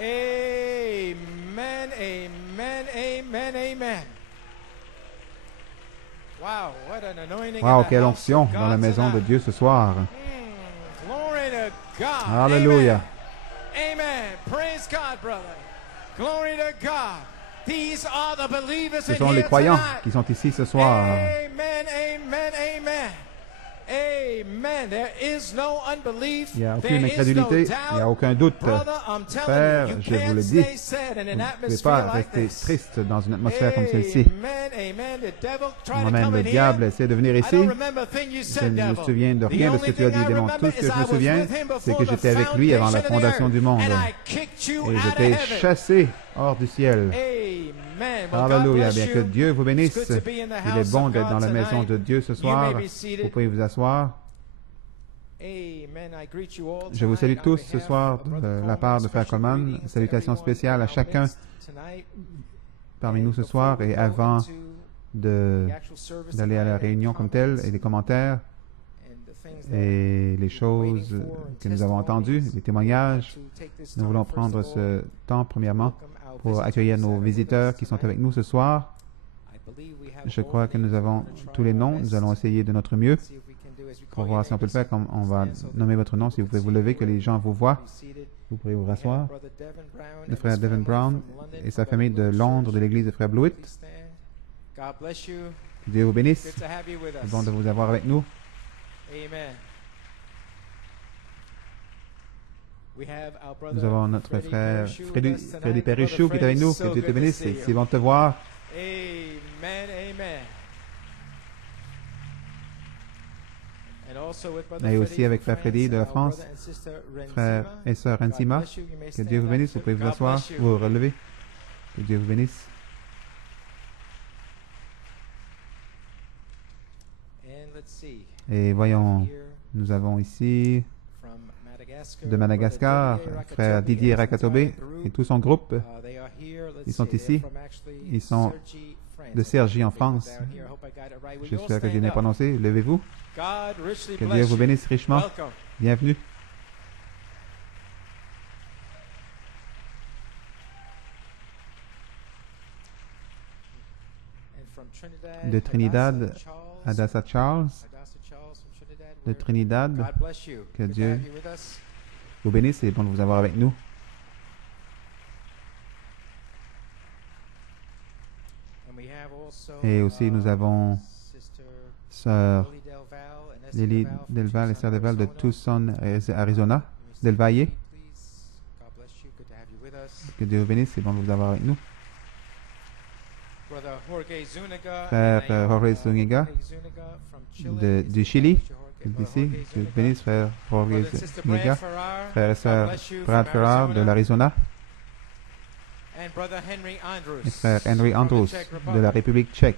Amen, amen, amen, amen. Wow, what an anointing Wow, in the quelle house onction of dans la God maison de tonight. Dieu ce soir. Glory to God. Alléluia. Amen. Amen. Praise God, brother. Glory to God. These are the believers Ce in sont les here croyants tonight. qui sont ici ce soir. Amen, amen, amen. Amen. There is no unbelief. Il n'y a There aucune is incrédulité, no il n'y a doubt. aucun doute. Brother, I'm Frère, telling you, je you vous can't le dis, stay sad in an vous ne pouvez atmosphere pas like rester this. triste dans une atmosphère comme celle-ci. Amen, amen. The devil tried to Moi-même, come le in diable here. essaie de venir I ici. don't remember a thing you Je said, ne me devil. souviens de The rien de ce only que tu as thing dit, I démon. remember Tout ce que is je me I was souviens, with him c'est before que the j'étais avec lui avant la foundation of the fondation earth, du monde. and I kicked you Et je out of t'ai heaven. chassé hors du ciel. Amen. Well, God Alléluia. bless Bien you. que Dieu vous bénisse. It's good to be in the Il est house bon of d'être dans God la maison tonight. de Dieu ce You soir. may be seated. Vous pouvez vous asseoir. Amen. I greet you all Je vous salue tonight on tous ce behalf soir of Brother de la part de Frère Coleman. Coleman. Special Salutations greetings to spéciales à everyone in chacun our midst tonight. parmi nous ce And soir. before we Et go avant into de the actual service d'aller à la tonight and réunion comme telle et les commentaires and the things that et les we've been choses waiting for and que nous avons entendues, testimonies, les témoignages, to take this nous time, voulons first prendre of all, ce temps premièrement welcome our pour visitors accueillir that nos are with visiteurs us qui sont tonight. avec nous ce soir. I believe we have Je all crois the que nous names. avons We're gonna try tous les our noms. best. Nous allons essayer de notre mieux See if we can do as we pour call voir your si on peut le names. faire comme on va Stand so that nommer votre nom. Si vous pouvez vous lever, que les gens vous voient. be seated. Vous pourrez vous We have rasseoir. Brother Devin Brown Le and frère his Devin family Brown from London, et sa from famille de Blue Londres, Church. de l'église de Frère Blewett. Please stand. God bless you. Que Dieu vous bénisse. Good to have you with C'est us. bon de vous avoir avec nous. Amen. We have our brother Nous avons notre Freddie frère Parachute with Freddy us tonight. Freddy Brother Perichou qui est avec Freddie, nous. so Que Dieu te good to bénisse. see C'est you. bon de te voir. Amen, amen. And also with Brother Et Freddie aussi avec from Frère Freddy de la France, France, our brother and sister frère Renzima. et sœur God Renzima. bless you. You may Que stand Dieu vous up. bénisse. Vous pouvez vous God asseoir, bless you. vous relever. Que Dieu vous bénisse. And let's see. Et voyons, Here nous avons ici from Madagascar, de Madagascar, Brother frère Didier Rakatobe et tout son groupe They are here. Let's Ils sont see, ici. they're from actually Ils sont Cergy, France. de Cergy en I think they put France. down here. I hope I got it right. Will you all J'espère que stand Dieu n'est up? pas prononcé. Levez-vous. God richly Que Dieu bless vous you. bénisse richement. Welcome. Bienvenue. And from Trinidad, De Trinidad, Hadassah Charles. Hadassah Charles, Hadassah Charles from Trinidad. de Trinidad. God bless you. Que Good to Dieu have you with us. vous bénisse. C'est bon de vous avoir avec nous. And we have also, Et aussi, nous avons Sister Sœur Lily Del Val and Esther Lily Del Val from Delval et Sœur Delval de Tucson, Tucson, Arizona. Let me see, Del Valle. please. God bless you. Good to have you with us. Que Dieu vous bénisse. C'est bon de vous avoir avec nous. Brother Jorge Zuniga. Frère, and Jorge Zuniga Jorge Zuniga from Chile. du Is Chili. Mr. Jorge- D'ici. Jorge Que Dieu vous Zuniga. bénisse, frère Jorge Brother and Sister Zuniga. Brad Farrar. Frère et God sœur bless you Brad from Ferrar de Arizona. l'Arizona. And Brother Henry Andrews. Et frère Henry from the Andrews Czech de Republic. la République tchèque.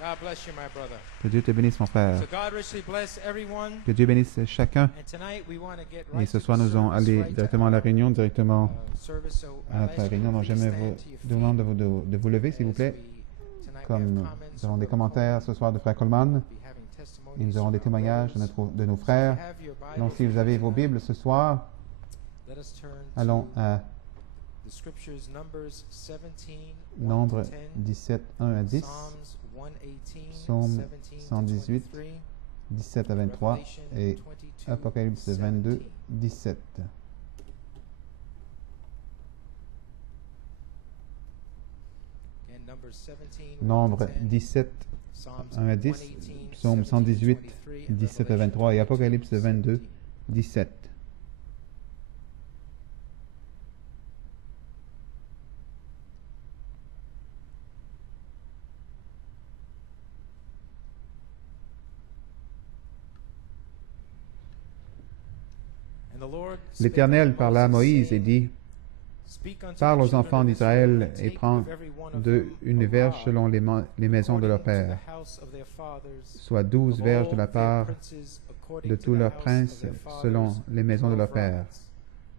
God bless you, my brother. Que Dieu te bénisse, mon frère. So God richly bless everyone. Que Dieu bénisse chacun. And tonight we want to get Et right ce to soir, the nous allons service, aller right to directement à la our, réunion, directement service. So à I'll notre ask you réunion. to Donc, please j'aimerais stand vous to your demande feet de vous lever, s'il vous as plaît. tonight we Comme have nous comments avons des from commentaires ce soir de Frère Coleman. We'll be having testimonies Et nous aurons des from our témoignages brothers. de nos So if frères. you have your Bible Donc, si vous avez vos Bibles ce soir, let us turn allons to à the scriptures, Numbers 17, 1 Nombre to 10, 17, 1 à 10, Psalms 118, Psaume 17 118, to 23, 17 à 23 Revelation et 22, Apocalypse 22, 17. And Numbers 17, 1 to Nombre 10, 17, Psalms 1 à 10, 118, Psaume 118, 17 and 17 à Revelation 23 et 22, Apocalypse 22, 17. 17. And the Lord spake L'Éternel unto parla à Moses, Moïse et saying, dit, Speak unto parle the aux children enfants of d'Israël Israel, and et take prends of every one of de them une a verge rod, selon les maisons de leurs according to pères, the house of their fathers, soit 12 of verges de all la their part princes, according de to tous the leurs house of princes their fathers, selon les maisons de 12 leurs pères. rods.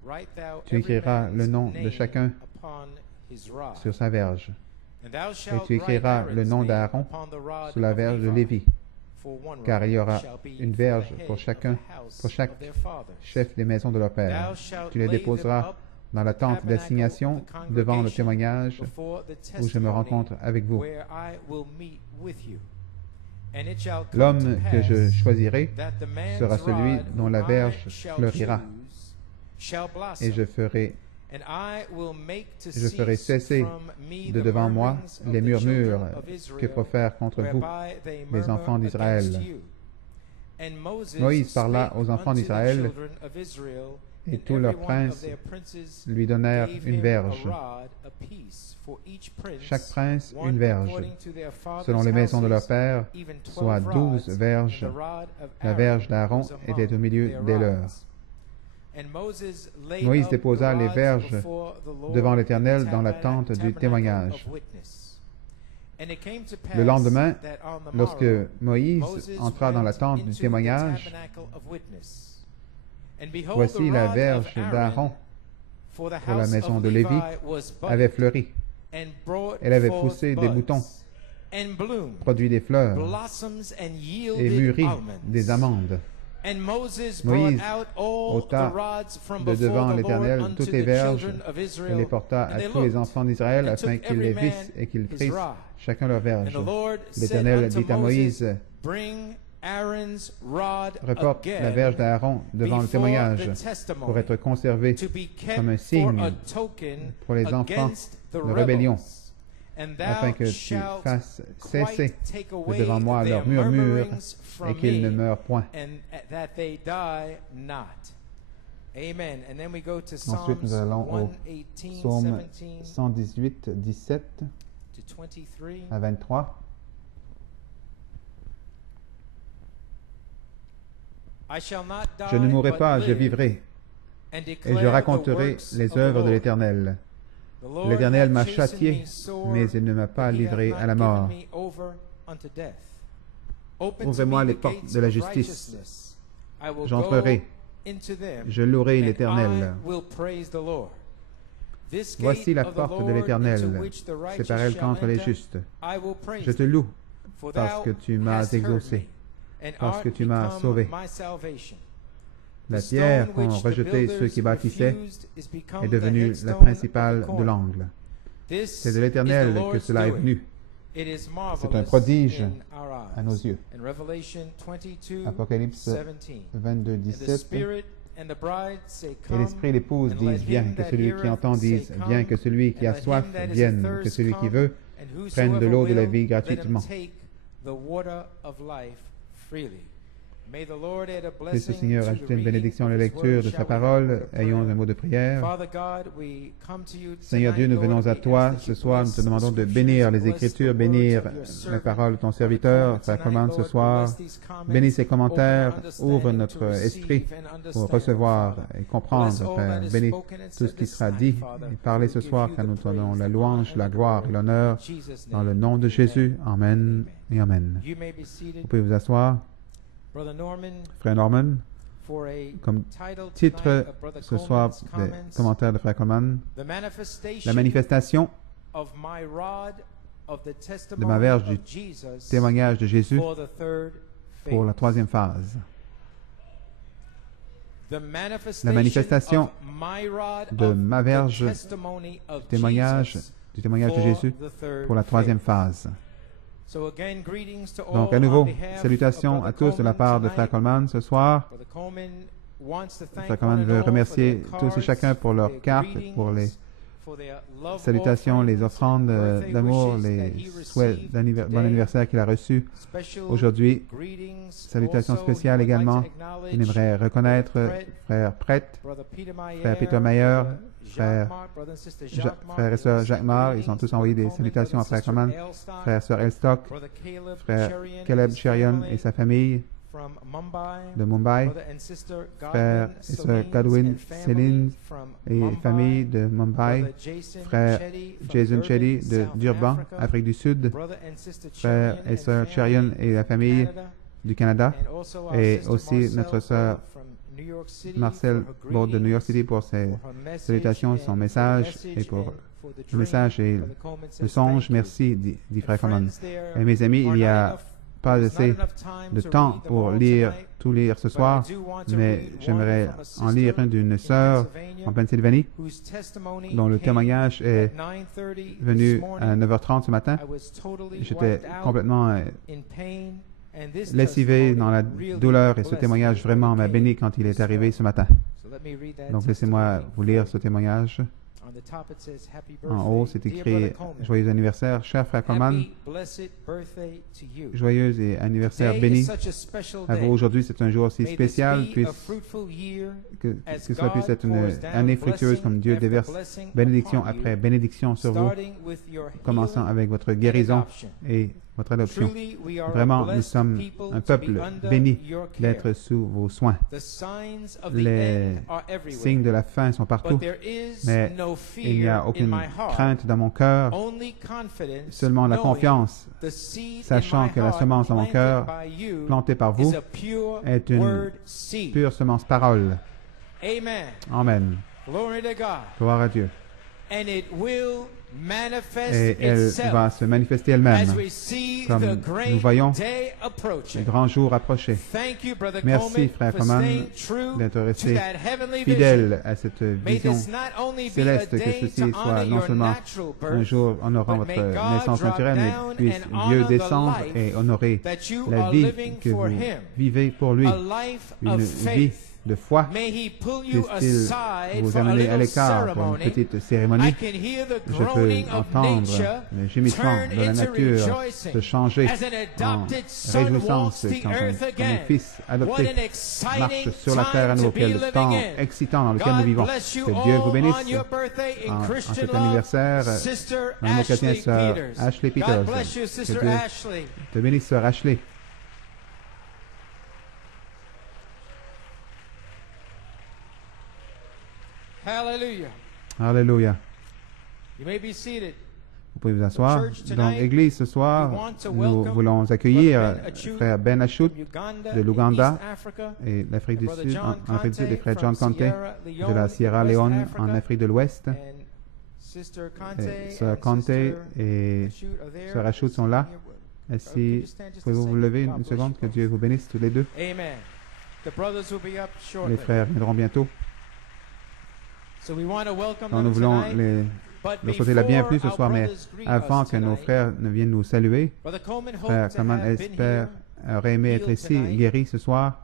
Write thou Tu every écriras man's le nom de name chacun upon his rod. sur sa verge, And thou et shalt tu écriras write le Aaron's nom name d'Aaron upon the rod sur la of verge de Levi. Lévi, For one car il y rod aura shall be une for the verge head pour of chacun, the house pour chaque of their fathers. chef des maisons de leurs pères. Thou shalt Tu les lay them déposeras up dans la tente d'assignation devant le témoignage où je me rencontre avec vous. L'homme que je choisirai sera celui dont la verge fleurira, et je ferai cesser de devant moi les murmures que profèrent contre vous les enfants d'Israël. Moïse parla aux enfants d'Israël, et tous leurs princes lui donnèrent une verge. Chaque prince une verge, selon les maisons de leur père, soit 12 verges. La verge d'Aaron était au milieu des leurs. Moïse déposa les verges devant l'Éternel dans la tente du témoignage. Le lendemain, lorsque Moïse entra dans la tente du témoignage, voici la verge d'Aaron pour la maison de Lévi avait fleuri. Elle avait poussé des boutons, produit des fleurs et mûri des amandes. Moïse ôta de devant l'Éternel toutes les verges et les porta à tous les enfants d'Israël afin qu'ils les vissent et qu'ils prissent chacun leur verge. L'Éternel dit à Moïse, reporte la verge d'Aaron devant le témoignage pour être conservée comme un signe pour les enfants de rébellion, afin que tu fasses cesser de devant moi leurs murmures et qu'ils ne meurent point. Ensuite, nous allons au psaume 118, 17 à 23. Je ne mourrai pas, je vivrai, et je raconterai les œuvres de l'Éternel. L'Éternel m'a châtié, mais il ne m'a pas livré à la mort. Ouvrez-moi les portes de la justice. J'entrerai, je louerai l'Éternel. Voici la porte de l'Éternel, c'est par elle qu'entrent les justes. Je te loue, parce que tu m'as exaucé, parce que tu m'as sauvé. La pierre qu'ont rejetée ceux qui bâtissaient est devenue la principale de l'angle. C'est de l'Éternel que cela est venu. C'est un prodige à nos yeux. Apocalypse 22, 17. Et l'Esprit et l'épouse disent, viens, que celui qui entend dise, viens, que celui qui a soif vienne, que celui qui veut prenne de l'eau de la vie gratuitement. Puisse le Seigneur ajouter une bénédiction à la lecture de sa parole. Ayons un mot de prière. Seigneur Dieu, nous venons à toi ce soir. Nous te demandons de bénir les Écritures, bénir la parole de ton serviteur. Frère Coleman ce soir. Bénis ses commentaires. Ouvre notre esprit pour recevoir et comprendre, Père. Bénis tout ce qui sera dit et parlé ce soir, car nous te donnons la louange, la gloire et l'honneur. Dans le nom de Jésus. Amen et Amen. Vous pouvez vous asseoir. Frère Norman, comme titre ce soir des commentaires de Frère Coleman, la manifestation de ma verge du témoignage de Jésus pour la troisième phase. La manifestation de ma verge du témoignage de Jésus pour la troisième phase. Donc, à nouveau, salutations à tous de la part de Frère Coleman ce soir. Frère Coleman veut remercier tous et chacun pour leurs cartes, pour les salutations, les offrandes d'amour, les souhaits bon anniversaire qu'il a reçus aujourd'hui. Salutations spéciales également. Il aimerait reconnaître Frère Prêtre, Frère Peter Mayer, Frère et Sœur Jacques Marr. Ils ont tous envoyé des salutations à Frère Coleman. Frère et Sœur Elstock, Frère Caleb Cherion et sa famille de Mumbai, Frère et Sœur Godwin Céline et famille de Mumbai, Frère Jason Chetty de Durban, Afrique du Sud, Frère et Sœur Cherion et la famille du Canada, et aussi notre Sœur Marcel Baud de New York City pour ses salutations, son message et pour le message et le songe. Merci, dit Frère Coleman. Et mes amis, il y a pas assez de temps pour tout lire ce soir, mais j'aimerais en lire un d'une sœur en Pennsylvanie, dont le témoignage est venu à 9h30 ce matin. J'étais complètement lessivé dans la douleur et ce témoignage vraiment m'a béni quand il est arrivé ce matin. Donc laissez-moi vous lire ce témoignage. En haut, c'est écrit « Joyeux anniversaire, cher frère Coleman. Joyeux et anniversaire béni à vous. Aujourd'hui, c'est un jour si spécial, que cela puisse être une année fructueuse comme Dieu déverse bénédiction après bénédiction sur vous, commençant avec votre guérison et votre adoption. Vraiment, nous sommes un peuple béni d'être sous vos soins. Les signes de la fin sont partout, mais il n'y a aucune crainte dans mon cœur, seulement la confiance, sachant que la semence dans mon cœur, plantée par vous, est une pure semence parole. Amen. Gloire à Dieu. Et elle va se manifester elle-même, comme nous voyons le grand jour approcher. Merci, frère Coleman, d'être resté fidèle à cette vision céleste, que ceci soit non seulement un jour honorant votre naissance naturelle, mais puisse Dieu descendre et honorer la vie que vous vivez pour lui, une vie de foi. Puisse-t-il vous amener à l'écart pour une petite cérémonie? Je peux entendre le gémissement de la nature se changer en réjouissance quand un fils adopté marche sur la terre à nouveau. Quel temps excitant dans lequel nous vivons. Que Dieu vous bénisse en cet anniversaire. Dans nos chrétiens, sœur Ashley Peters. Que Dieu te bénisse, sœur Ashley. Hallelujah. Alléluia. You may be seated. Vous pouvez vous asseoir. Donc, Église, ce soir, nous voulons accueillir frère Ben Ashut de l'Ouganda et l'Afrique du Sud, en Afrique du Sud, et frère John Conte de la Sierra Leone en Afrique de l'Ouest. Sœur Conte et Sœur Ashut sont là. Ainsi, pouvez-vous vous lever une seconde? Que Dieu vous bénisse tous les deux. Les frères viendront bientôt. Donc, nous voulons leur souhaiter la bienvenue ce soir, mais avant que nos frères ne viennent nous saluer, frère Coleman aurait aimé être ici, guéri ce soir,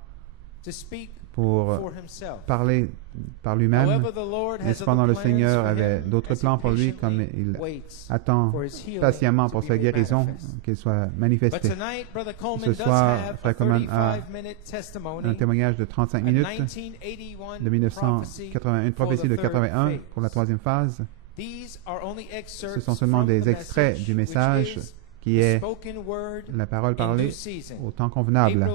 pour parler par lui-même. Mais cependant, le Seigneur avait d'autres plans pour lui, comme il attend patiemment pour sa guérison, qu'il soit manifesté. Ce soir, frère Coleman a un témoignage de 35 minutes de 1981, une prophétie de 81 pour la troisième phase. Ce sont seulement des extraits du message qui est la parole parlée au temps convenable,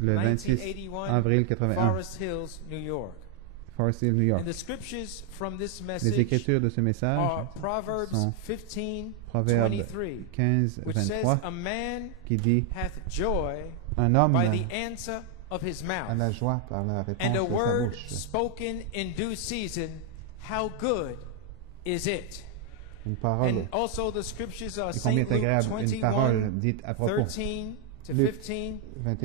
le 26 avril 81, Forest Hill, New York. Les écritures de ce message sont Proverbe 15, 23, qui dit « Un homme a la joie par la réponse de sa bouche. » Une parole. Et combien est agréable une parole dite à propos. Luc 21 et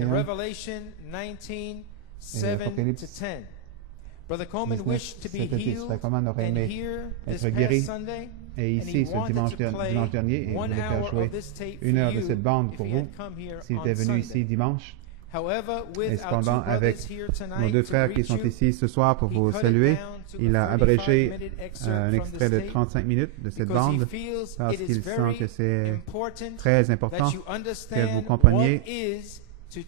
Apocalypse 19, 7-10. Frère Coleman aurait aimé être guéri. Et ici, ce dimanche dernier, et je voulais faire jouer 1 heure de cette bande pour vous, s'il était venu ici dimanche. Et cependant, avec nos deux frères qui sont ici ce soir pour vous saluer, il a abrégé un extrait de 35 minutes de cette bande parce qu'il sent que c'est très important que vous compreniez ce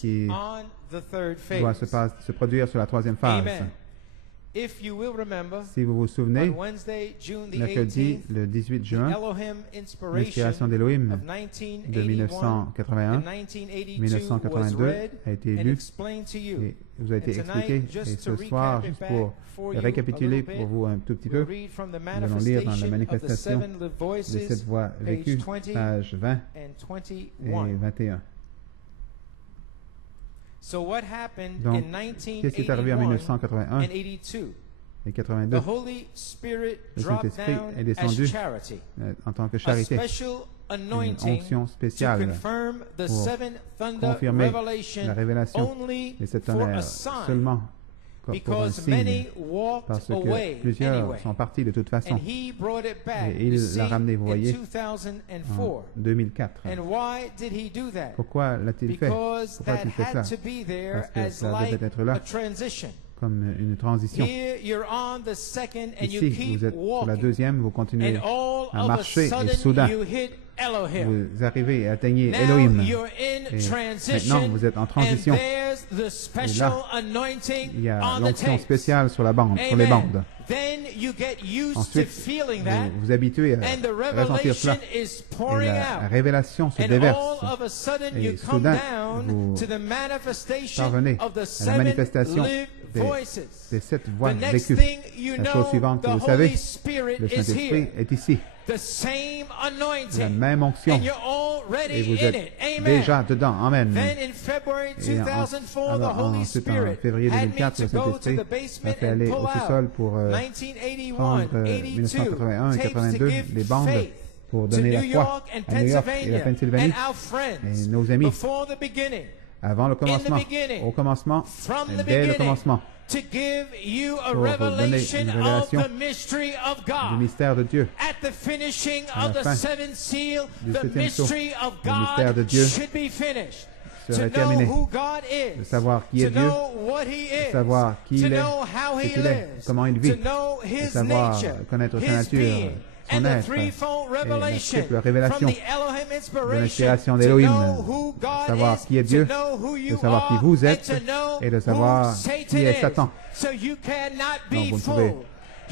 qui doit se produire sur la troisième phase. Si vous vous souvenez, mercredi, le 18 juin, l'inspiration d'Elohim de 1981-1982 a été lue et vous a été expliqué. Et ce soir, juste pour récapituler pour vous un tout petit peu, nous allons lire dans la manifestation de cette voix vécue, pages 20 et 21. Donc, qu'est-ce qui est arrivé en 1981 et 82. The Holy Spirit Le dropped Saint-Esprit down est descendu as charity, en tant que a charité, special une anointing onction to spéciale confirm the pour seven thunder confirmer revelation la révélation only des sept for a tonnerres sign, seulement pour un because signe, many walked parce que away plusieurs anyway. sont partis de toute façon. And he brought it back, Et il you l'a see, ramené, vous in voyez, 2004. En 2004. And why did he do that? Pourquoi l'a-t-il fait? Because Pourquoi that a-t-il fait cela? had to be there Parce que as ça like devait être là a transition. comme une transition. Here you're on the second and you Ici, keep vous êtes sur la walking. deuxième, vous continuez And all à of a marcher et sudden soudain, you hit Elohim. vous arrivez et atteignez Now Elohim. you're in Et transition, maintenant, vous êtes en and transition. there's the special anointing Il y a on the l'onction tapes. spéciale sur la bande, sur les Amen. bandes. Then you get used to Ensuite, feeling that, vous vous habituez à and the ressentir cela. revelation is Et pouring la out. révélation se And déverse. all of a sudden Et you come soudain, down vous to the manifestation parvenez of the à la seven manifestation lived voices. des sept voix The next vécues. thing you La chose know, suivante que the vous savez, Holy Spirit le is Saint-Esprit here. est ici. The same La anointing. même onction. And you're Et already vous in êtes it. Amen. déjà dedans. Amen. Then in February Et 2004, the Holy ensuite, en Spirit février had me 2004, to le go to Saint-Esprit the m'a basement fait and aller pull au sous-sol pour out prendre 1981, 82 1981 et tapes 82 to give les bandes faith pour to donner la New foi York and à New York et la Pennsylvania Pennsylvanie and our friends et nos amis before the beginning, avant le commencement, beginning, au commencement, from et the dès le beginning, commencement to give you a pour vous donner revelation une of révélation the mystery of du God. mystère de Dieu. At the finishing À of la the fin seventh seal, du the septième sceau, mystery of le mystère de God Dieu should be finished. serait To know terminé. who God De is, savoir qui est to Dieu, know what He de is, savoir qui to il est, know how ce He qu'il est, lives, comment il vit, to know de His savoir nature, connaître sa His nature, being, son and the être, threefold et la revelation triple from révélation the Elohim de inspiration, l'inspiration to d'Élohim, know who de God savoir is, qui est Dieu, to know who de you savoir qui are, vous and êtes to know et de who savoir Satan qui est is. Satan. So you cannot Donc, be vous ne pouvez fooled.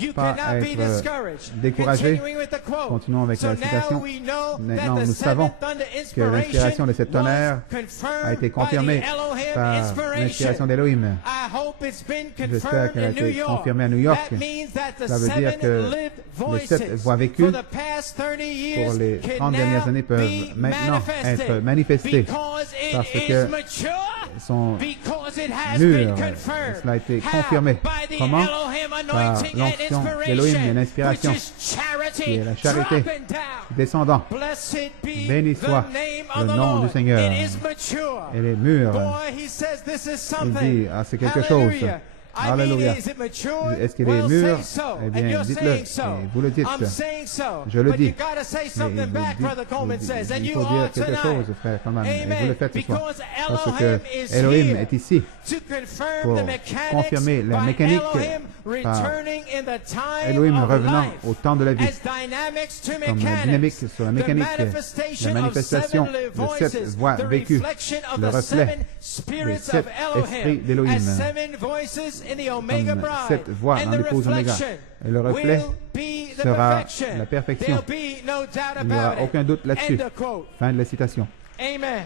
You pas cannot be être discouraged. découragé. Continuing with the quote. Continuons avec So la now citation. we know Maintenant, that the nous savons seventh thunder que l'inspiration de cette tonnerre was confirmed a été by confirmée the Elohim par inspiration. l'inspiration d'Élohim. I hope it's been J'espère confirmed qu'elle a in New été York. confirmée à New York. That means that the Ça veut dire seven que lived les sept voices voix vécues for the past 30 years pour les can 30 dernières now années peuvent be maintenant manifested être manifestées because it parce is que mature, sont because it has mûres. been confirmed. Cela a été How? confirmé. By the Comment? Elohim Par anointing and l'onction d'Élohim et inspiration, l'inspiration, which is charity, qui est la charité dropping down. descendant. Blessed be Béni soit the name le of the nom du Lord. Seigneur. It is mature. Elle est mûre. Boy, he says this is Il something. dit, ah, c'est quelque chose. Hallelujah. I mean, Alléluia. is it mature? Est-ce qu'il est Well, mûr? say so. Eh And bien, you're dites-le. saying so. Et vous le dites. I'm saying so. Je le But dis. you gotta say Mais something back, Brother Coleman says, and il you faut are dire quelque tonight. chose, frère Coleman. Et vous le Amen. faites ce soir. Because Parce que Elohim is Elohim here est ici to confirm pour the mechanics confirmer la by mécanique Elohim par returning in the time Elohim of revenant life au temps de la vie. as dynamics to Comme la mechanics. dynamique sur la mécanique, The manifestation la manifestation of seven de voices, sept voix the vécues, reflection of le the reflet seven spirits sept of Elohim esprits d'Élohim, as seven voices in the Omega comme bride, sept voix and dans the l'épouse Oméga. reflection Et le reflet will be the sera perfection. la perfection. There'll be no doubt Il n'y aura about aucun it. doute là-dessus. End of quote. Fin de la citation. Amen.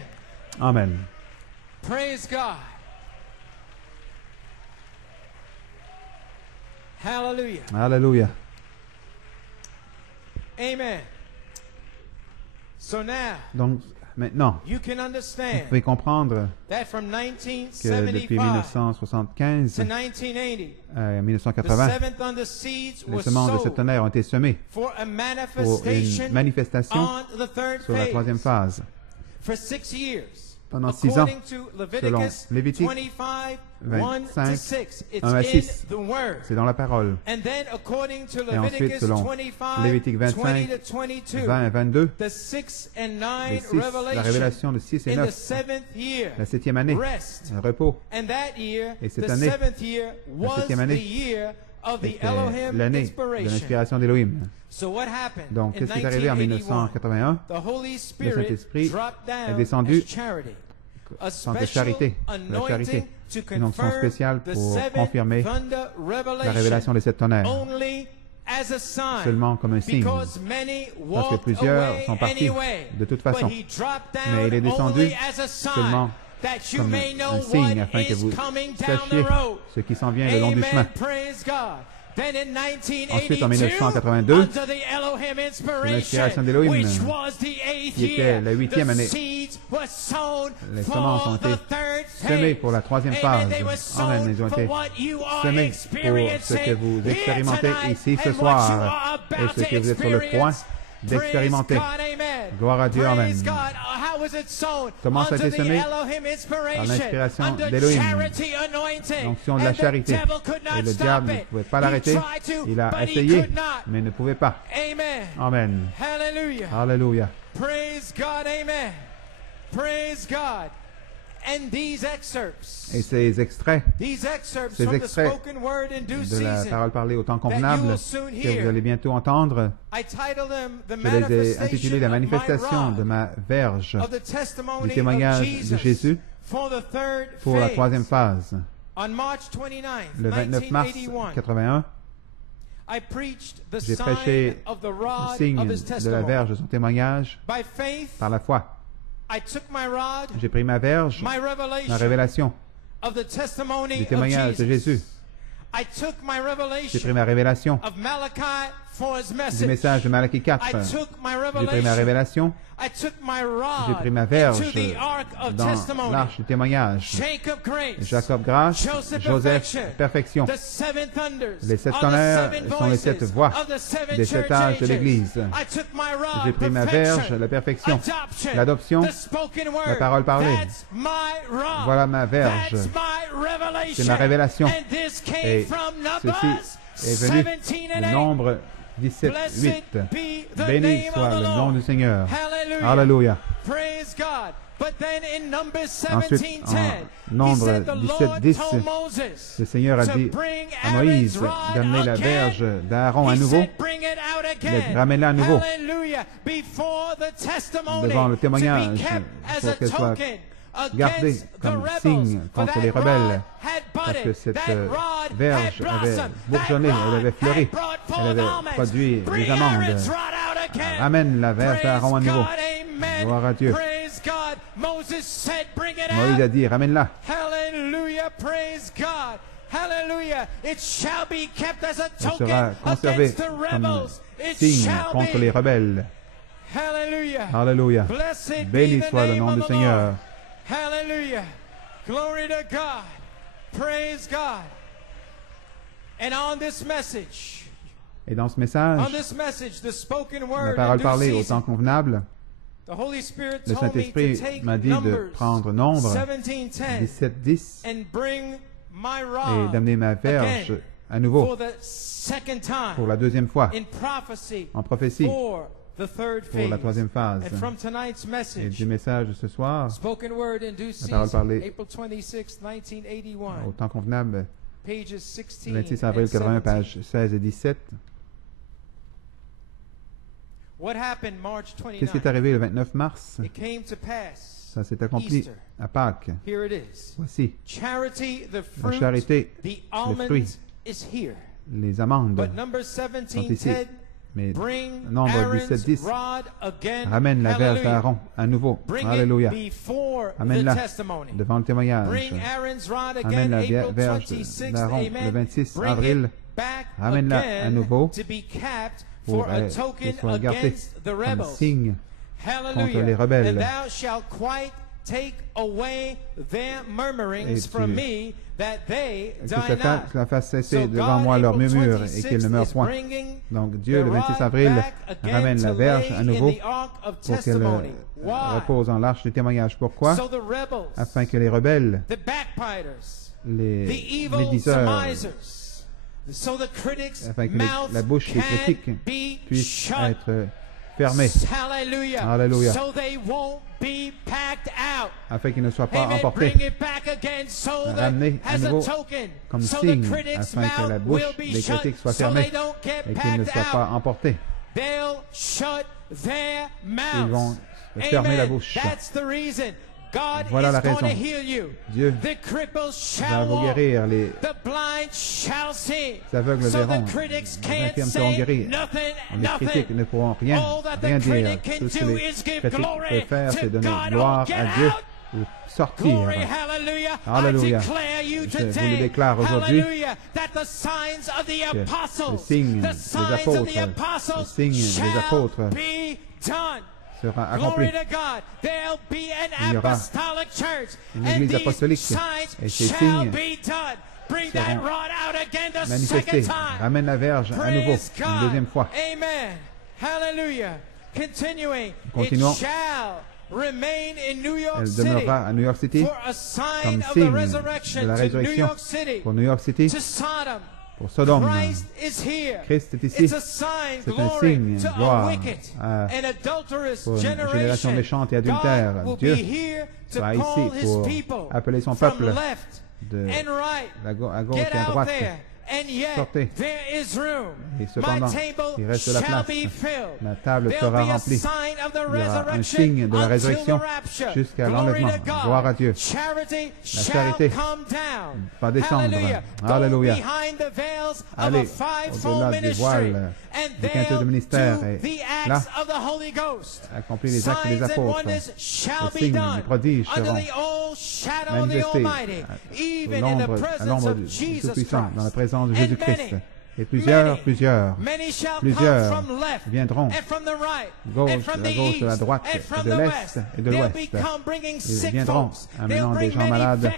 Amen. Praise God. Hallelujah. Alléluia. Amen. So now Donc, maintenant, you can vous understand pouvez comprendre that from que depuis 1975 1975 to 1980, à the 1980, seventh thunder seeds les were semences de cette sowed tonnerre ont été semées for a pour manifestation une manifestation on the third sur la troisième phase phase. for 6 years. Pendant 6 ans, According to selon Leviticus Lévitique 25, 1 to 25, 6, it's 1 à in 6. the Word. C'est dans la parole. And then according to Et ensuite, Leviticus selon 25, Lévitique 25, 20 to 22, 20 et 22, the 6 and les 9 six, la revelation révélation de 6 et in the 9, seventh year, la 7e année, rest. un repos. And that year, Et cette the année, seventh year, was septième the année, year of the C'était Elohim l'année de inspiration. l'inspiration d'Élohim. So what happened? Donc, In qu'est-ce qui est arrivé en 1981, 1981? the Holy Spirit Saint-Esprit dropped est down descendu as charity. A tant que special charité, la charité, anointing to une onction confirm spéciale the pour seven confirmer thunder la révélation de cette tonnerre, only as a sign, seulement comme un signe, because many parce que walked plusieurs away sont partis anyway. de toute But façon. he dropped Mais il est down descendu only as a sign, seulement that you comme may know un signe what afin que is vous coming down sachiez the road. ce qui s'en vient le long du chemin. Amen. Praise God. Then in 1982, Ensuite, en 1982, under the Elohim inspiration, l'inspiration d'Élohim, which was the eighth qui était year, la 8e the année, seeds Les semences ont été semées pour la troisième phase. Amen. Ils ont été semées pour ce que vous expérimentez ici ce soir et ce que vous êtes sur le point d'expérimenter. Gloire à Dieu. Amen. Comment ça a été semé? Par l'inspiration d'Élohim, l'onction de la charité. Et le diable ne pouvait pas l'arrêter. Il a essayé, mais ne pouvait pas. Amen. Alléluia. Praise God. Amen. Praise God. Et ces extraits de la parole parlée au temps convenable que vous allez bientôt entendre, je les ai intitulés la manifestation de ma verge du témoignage de Jésus pour la troisième phase. Le 29 mars 1981, j'ai prêché le signe de la verge de son témoignage par la foi. J'ai pris ma verge, ma révélation du témoignage de Jésus. J'ai pris ma révélation du message de Malachie 4. J'ai pris ma révélation. J'ai pris ma verge dans l'arche du témoignage. Jacob grâce, Joseph perfection. Les 7 tonnerres sont les 7 voies des 7 âges de l'Église. J'ai pris ma verge, la perfection, l'adoption, la parole parlée. Voilà ma verge. C'est ma révélation. Et ceci est venu du nombre 17, 8. Béni soit le nom du Seigneur. Alléluia. Ensuite, en nombre 17, 10, le Seigneur a dit à Moïse d'amener la verge d'Aaron à nouveau, de ramener-la à nouveau devant le témoignage pour qu'elle soit gardée comme signe contre les rebelles, parce que cette verge avait bourgeonné, elle avait fleuri, elle avait produit des amandes. Ramène la verge d'Aaron à nouveau. Gloire à Dieu. Moïse a dit, ramène-la. Elle sera conservée comme signe contre les rebelles. Alléluia. Béni soit le nom du Seigneur. Hallelujah. Glory to God. Praise God. And on this message, et dans ce message, la parole parlée au temps convenable, le Saint-Esprit m'a dit de prendre nombre 17-10 et d'amener ma verge à nouveau pour la deuxième fois en prophétie pour la troisième phase. Et du message de ce soir, la parole parlée au temps convenable, 26 avril 81, pages 16 et 17. Qu'est-ce qui est arrivé le 29 mars? Ça s'est accompli à Pâques. Voici. La charité, le fruit, les amandes sont ici. Mais nombre 17-10 ramène la verge d'Aaron à nouveau. Alléluia. Amène-la devant le témoignage. Amène la verge d'Aaron le 26 avril. Ramène-la à nouveau pour qu'elle soit gardée comme signe contre les rebelles. Et que cela fasse cesser devant moi leur murmure et qu'ils ne meurent point. Donc Dieu, le 26 avril, ramène la verge à nouveau pour qu'elle repose en l'arche du témoignage. Pourquoi? Afin que les rebelles, les médiseurs, afin que la bouche des critiques puisse être fermée. Alléluia. Afin qu'ils ne soient pas emportés. Ramenés à nouveau comme signe, afin que la bouche des critiques soit fermée et qu'ils ne soient pas emportés. Ils vont fermer la bouche. Voilà la raison. Dieu va vous guérir. Les aveugles verront. Les infirmes seront guéris. Les critiques ne pourront rien dire. Tout ce que les critiques peuvent faire, c'est donner gloire à Dieu ou sortir. Alléluia. Je vous le déclare aujourd'hui que le signe des apôtres, sera accompli. Il y aura une église apostolique et ces signes seront manifestés. Ramène la verge à nouveau, une deuxième fois. Amen. Hallelujah. Continuons. Elle demeurera à New York City comme signe de la résurrection pour New York City, pour Sodome. Christ est ici. C'est un signe, gloire pour une génération méchante et adultère. Dieu sera ici pour appeler son peuple à gauche et à droite. Sortez. Et cependant, il reste de la place. La table sera remplie. Il y aura un signe de la résurrection jusqu'à l'enlèvement. Gloire à Dieu. La charité va descendre. Alléluia. Allez au-delà du voile du quintet de ministère et là, accomplis les actes des apôtres. Les signes, les prodiges seront manifestés à l'ombre du Tout-Puissant dans la présence de Jésus-Christ. Et plusieurs viendront de la gauche, de la droite, de l'est et de l'ouest. Ils viendront amenant des gens malades,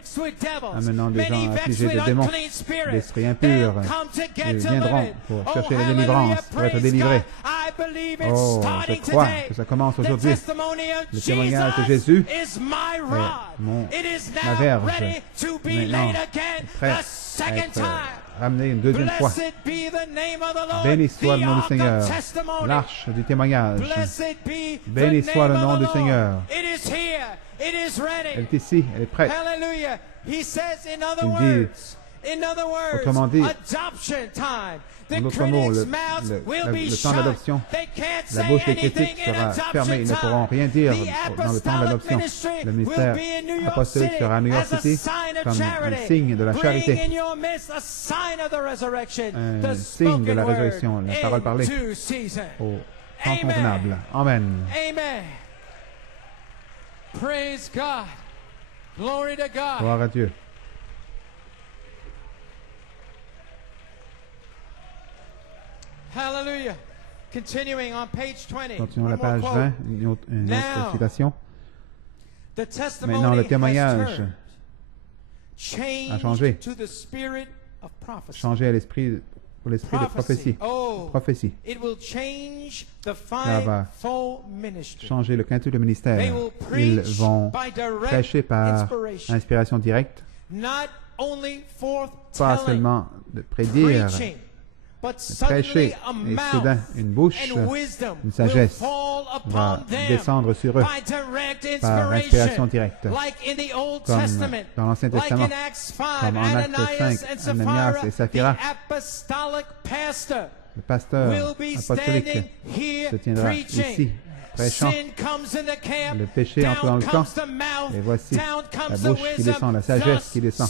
amenant des gens affligés de démons, d'esprits impurs. Ils viendront pour chercher la délivrance, pour être délivrés. Oh, je crois que ça commence aujourd'hui. Le témoignage de Jésus est ma verge, maintenant prêt à être ramené une deuxième fois. Béni soit le nom du Seigneur. L'arche du témoignage. Béni soit le nom du Seigneur. Elle est ici, elle est prête. Il dit, autrement dit, en d'autres mots, le temps d'adoption, la bouche des critiques sera fermée. Ils ne pourront rien dire dans le temps d'adoption. Le ministère apostolique sera à New York City comme un signe de la charité, un signe de la résurrection, la parole parlée au temps convenable. Amen. Praise God. Glory to God. Gloire à Dieu. Hallelujah. Continuing on page 20. Continuons la page 20, une autre citation. Maintenant, le témoignage a changé. Changé à l'esprit, pour l'esprit de prophétie. Prophétie. Ça va changer le quintuple de ministère. Ils vont prêcher par inspiration directe, pas seulement de prédire, prêcher, et soudain une bouche, une sagesse va descendre sur eux par inspiration directe, comme dans l'Ancien Testament, comme en Acte 5, Ananias et Saphira. Le pasteur apostolique se tiendra ici, prêchant. Le péché entre dans le camp, et voici la bouche qui descend, la sagesse qui descend.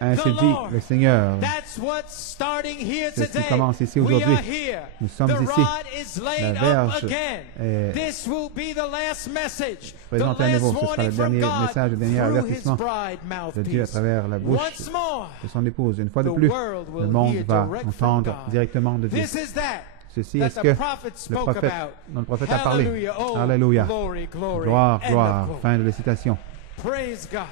Ainsi dit le Seigneur. C'est ce qui commence ici aujourd'hui. Nous sommes ici. La verge est présentée à nouveau. Ce sera le dernier message, le dernier avertissement de Dieu à travers la bouche de son épouse. Une fois de plus, le monde va entendre directement de Dieu. Ceci est ce que notre prophète a parlé. Alléluia. Gloire, gloire. Fin de la citation. Praise God.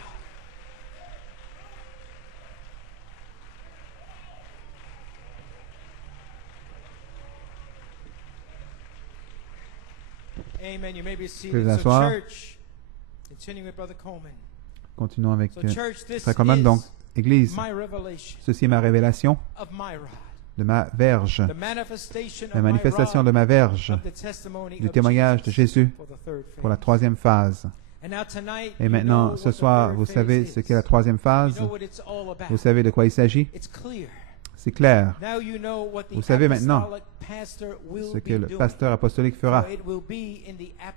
Amen. You may be seated. So church, continuing with Brother Coleman. Continuons avec Frère Coleman. Donc, Église, ceci est ma révélation de ma verge, la manifestation de ma verge, du témoignage de Jésus pour la troisième phase. Et maintenant, ce soir, vous savez ce qu'est la troisième phase. Vous savez de quoi il s'agit. C'est clair. Vous savez maintenant ce que le pasteur apostolique fera,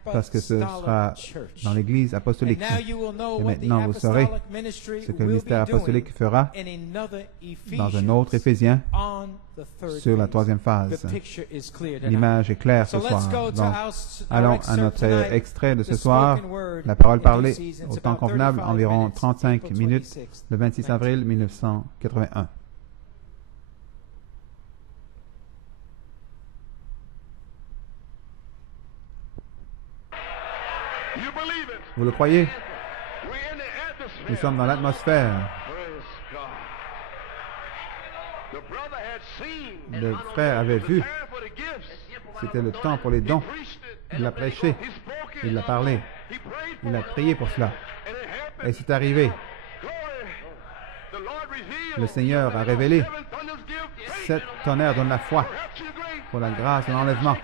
parce que ce sera dans l'Église apostolique. Et maintenant, vous saurez ce que le ministère apostolique fera dans un autre Éphésiens sur la troisième phase. L'image est claire ce soir. Donc, allons à notre extrait de ce soir. La parole parlée au temps convenable, environ 35 minutes, le 26 avril 1981. Vous le croyez? Nous sommes dans l'atmosphère. Le frère avait vu. C'était le temps pour les dons. Il l'a prêché. Il l'a parlé. Il a prié pour cela. Et c'est arrivé. Le Seigneur a révélé 7 tonnerres donnent la foi pour la grâce et l'enlèvement.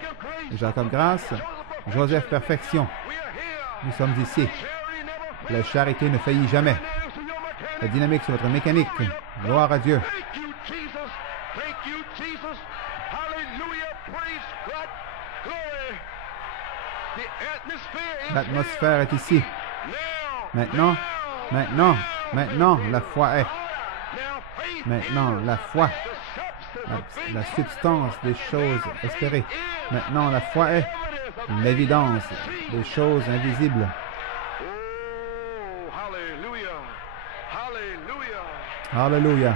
Jacob grâce, Joseph perfection. Nous sommes ici. La charité ne faillit jamais. La dynamique sur votre mécanique. Gloire à Dieu. L'atmosphère est ici. Maintenant, la foi est. Maintenant, la foi, la substance des choses espérées. Maintenant, la foi est l'évidence des choses invisibles. Alléluia.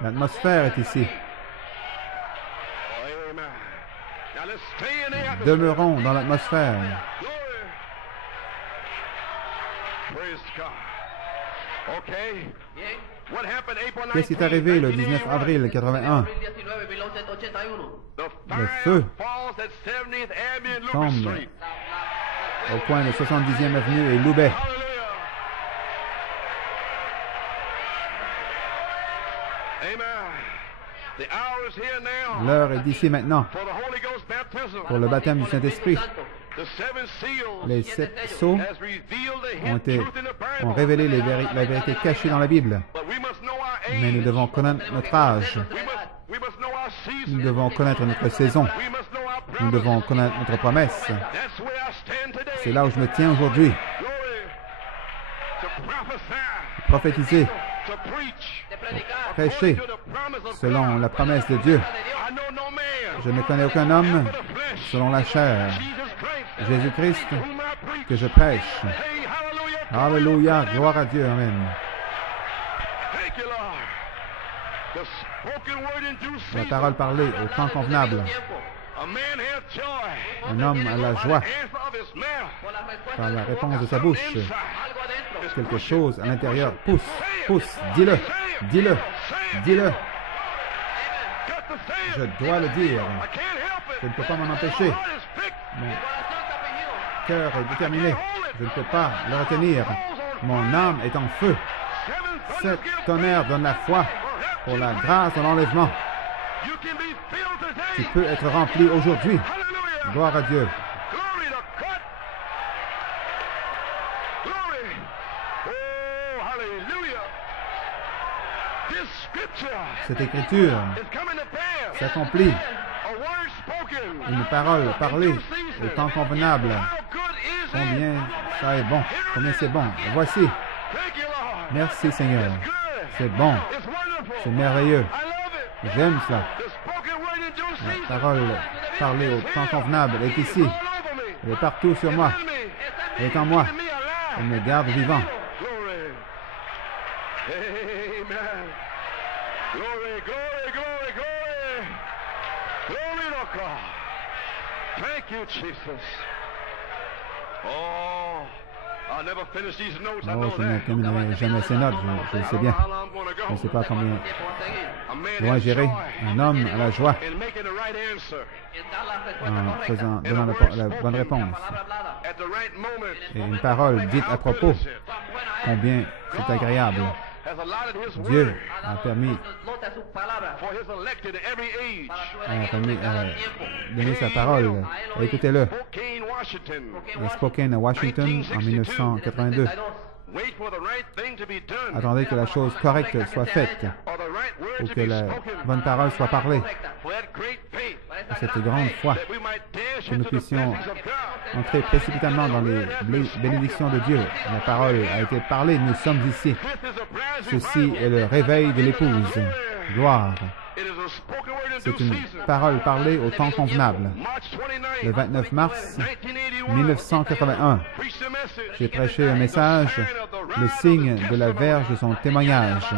L'atmosphère est ici. Demeurons dans l'atmosphère. Qu'est-ce qui est arrivé le 19 avril 81? Le feu tombe au coin de 70e avenue et Loubet. L'heure est d'ici maintenant pour le baptême du Saint-Esprit. Les 7 sceaux ont révélé la vérité cachée dans la Bible. Mais nous devons connaître notre âge. Nous devons connaître notre saison. Nous devons connaître notre promesse. C'est là où je me tiens aujourd'hui. Prophétiser. Prêcher selon la promesse de Dieu. Je ne connais aucun homme selon la chair. Jésus-Christ que je prêche. Alléluia, gloire à Dieu, amen. La parole parlée au temps convenable. Un homme a la joie par la réponse de sa bouche. Quelque chose à l'intérieur pousse, dis-le, dis-le, dis-le. Je dois le dire. Je ne peux pas m'en empêcher. Mon cœur est déterminé. Je ne peux pas le retenir. Mon âme est en feu. 7 tonnerres donnent la foi pour la grâce de l'enlèvement. Tu peux être rempli aujourd'hui. Gloire à Dieu. Cette écriture s'accomplit. Une parole parlée au temps convenable. Combien ça est bon. Combien c'est bon. Voici. Merci Seigneur. C'est bon. C'est merveilleux. J'aime cela. La parole parlée au temps convenable est ici. Elle est partout sur moi. Elle est en moi. Elle me garde vivant. Thank you, Jesus. Oh, je ne terminerai jamais ces notes, je le sais bien. Je ne sais pas combien loin j'irai. Un homme à la joie en donnant la bonne réponse. Et une parole dite à propos. Combien c'est agréable. Dieu a permis donner sa parole. Écoutez-le. Spokane à Washington en 1982. Attendez que la chose correcte soit faite ou que la bonne parole soit parlée. Cette grande foi, que nous puissions entrer précipitamment dans les bénédictions de Dieu. La parole a été parlée, nous sommes ici. Ceci est le réveil de l'épouse. Gloire. C'est une parole parlée au temps convenable. Le 29 mars 1981, j'ai prêché un message le signe de la verge de son témoignage.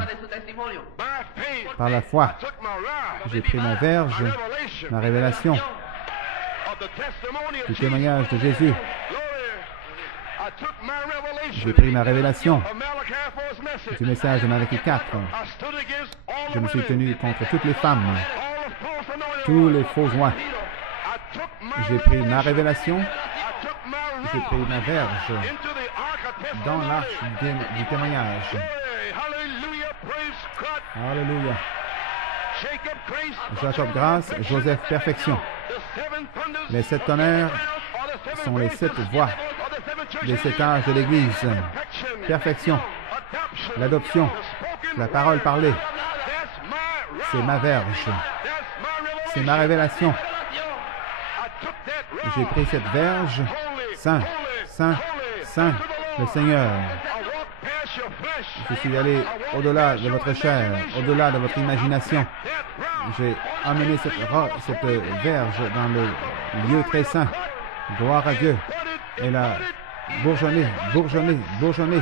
Par la foi, j'ai pris ma verge, ma révélation du témoignage de Jésus. J'ai pris ma révélation du message de Malachie 4. Je me suis tenu contre toutes les femmes, tous les faux rois. J'ai pris ma révélation, j'ai pris ma verge dans l'arche du témoignage. Alléluia. Jacob, grâce, Joseph, perfection. Les 7 tonnerres sont les 7 voies, les 7 âges de l'Église. Perfection, l'adoption, la parole parlée. C'est ma verge, c'est ma révélation. J'ai pris cette verge, Saint, Saint, Saint, le Seigneur. Je suis allé au-delà de votre chair, au-delà de votre imagination. J'ai amené cette verge dans le lieu très saint. Gloire à Dieu. Elle a bourgeonné, bourgeonné, bourgeonné.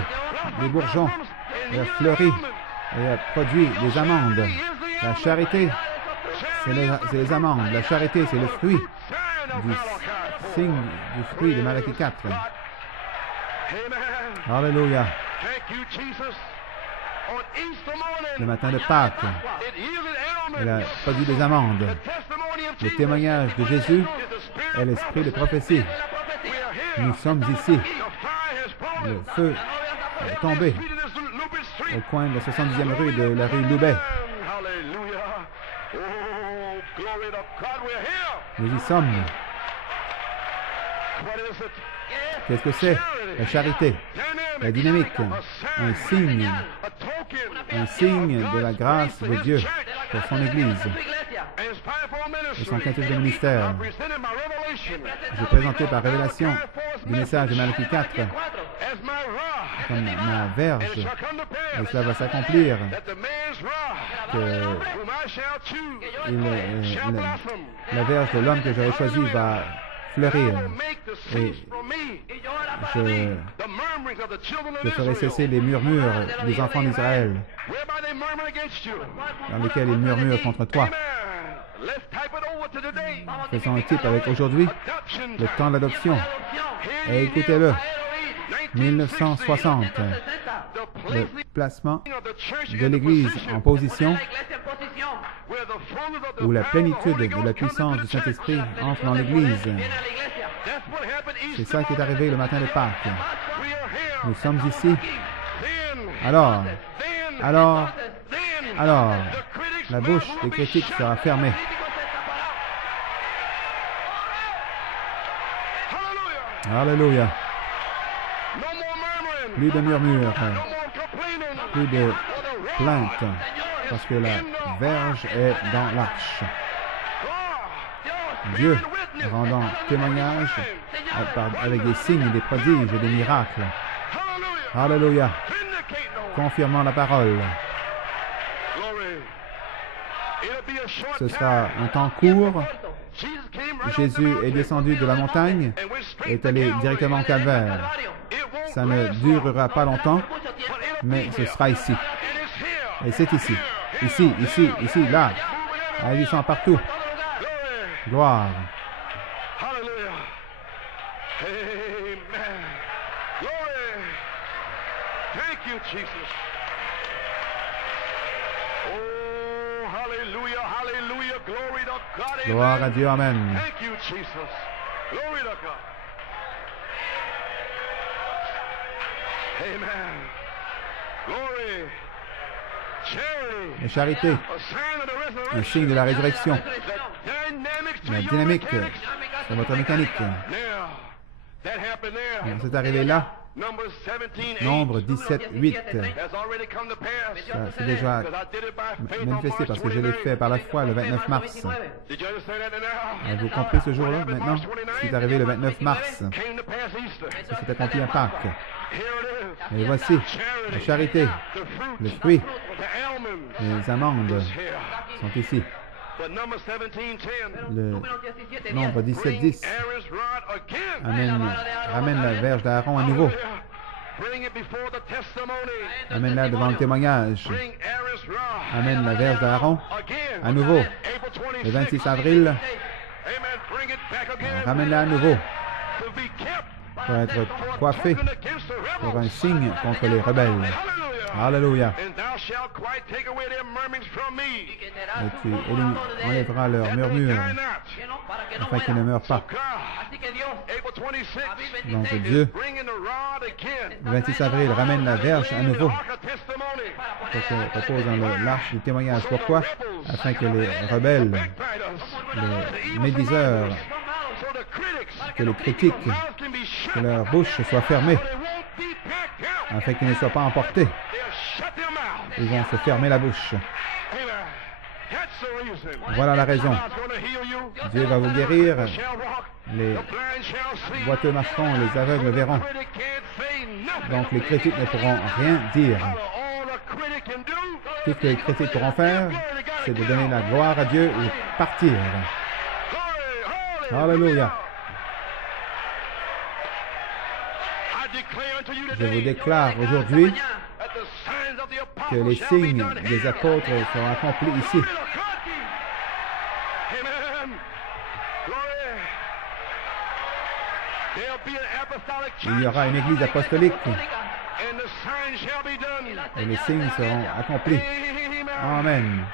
Les bourgeons. Elle a fleuri. Elle a produit des amandes. La charité, c'est les amandes. La charité, c'est le fruit du signe du fruit de Malachie 4. Alléluia. Le matin de Pâques, elle a produit des amandes. Le témoignage de Jésus est l'esprit de prophétie. Nous sommes ici. Le feu est tombé au coin de la 70e rue de la rue Loubet. Nous y sommes. Qu'est-ce que c'est? La charité, la dynamique, un signe de la grâce de Dieu pour son Église et son quintuple de ministère. J'ai présenté par révélation du message de Malachie 4 comme ma verge, et cela va s'accomplir, que la verge de l'homme que j'aurais choisi va fleurir, et je ferai cesser les murmures des enfants d'Israël, dans lesquels ils murmurent contre toi. Faisons un type avec aujourd'hui, le temps d'adoption. Et écoutez-le, 1960, le placement de l'Église en position où la plénitude de la puissance du Saint-Esprit entre dans l'Église. C'est ça qui est arrivé le matin de Pâques. Nous sommes ici. Alors, la bouche des critiques sera fermée. Alléluia. Plus de murmures, plus de plaintes, parce que la verge est dans l'arche. Dieu rendant témoignage avec des signes, des prodiges et des miracles. Alléluia. Confirmant la parole. Ce sera un temps court. Jésus est descendu de la montagne et est allé directement au calvaire. Ça ne durera pas longtemps, mais ce sera ici. Et c'est ici. Ici, ici, ici, là. Agissant partout. Gloire. Gloire à Dieu, amen. La charité, un signe de la résurrection. La dynamique, c'est votre mécanique. C'est arrivé là. Nombre 17, 8. Ça s'est déjà manifesté parce que je l'ai fait par la foi le 29 mars. Avez-vous compris ce jour-là maintenant? Ce qui est arrivé le 29 mars. Ça s'est accompli à Pâques. Et voici la charité, le fruit, les amandes sont ici. Le nombre 17, 10 ramène la verge d'Aaron à nouveau. Amène-la devant le témoignage. Amène la verge d'Aaron. À nouveau, le 26 avril, ramène-la à nouveau pour être coiffée pour un signe contre les rebelles. Alléluia. Et tu enlèveras leurs murmures afin qu'ils ne meurent pas. Donc Dieu, le 26 avril, ramène la verge à nouveau pour qu'elle repose dans l'arche du témoignage. Pourquoi? Afin que les rebelles, les médiseurs, que les critiques, que leur bouche soit fermée, afin qu'ils ne soient pas emportés. Ils vont se fermer la bouche. Voilà la raison. Dieu va vous guérir. Les boiteux marcheront, les aveugles verront. Donc les critiques ne pourront rien dire. Tout ce que les critiques pourront faire, c'est de donner la gloire à Dieu et partir. Alléluia. Je vous déclare aujourd'hui que les signes des apôtres seront accomplis ici. Il y aura une église apostolique et les signes seront accomplis. Amen.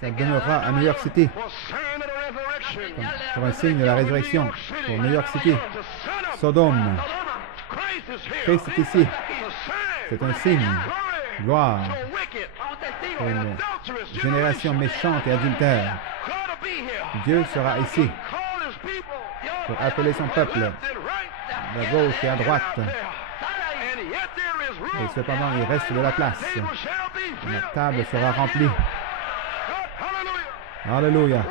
Ça demeurera à New York City pour un signe de la résurrection pour New York City. Sodome. Christ est ici. C'est un signe. Gloire. Pour une génération méchante et adultère. Dieu sera ici pour appeler son peuple de gauche et à droite. Et cependant, il reste de la place. La table sera remplie. Alléluia.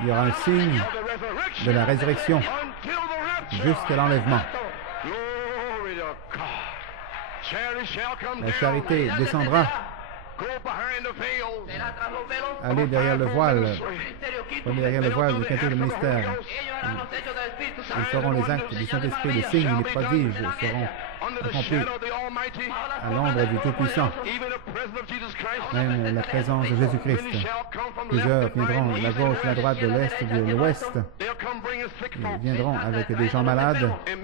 Il y aura un signe de la résurrection jusqu'à l'enlèvement. La charité descendra. Allez derrière le voile. Prenez derrière le voile du cantique du ministère. Ils feront les actes du Saint-Esprit, les signes et les prodiges seront accomplis à l'ombre du Tout-Puissant. Même la présence de Jésus-Christ. Plusieurs viendront de la gauche, de la droite, de l'est, de l'ouest. Ils viendront avec des gens malades, et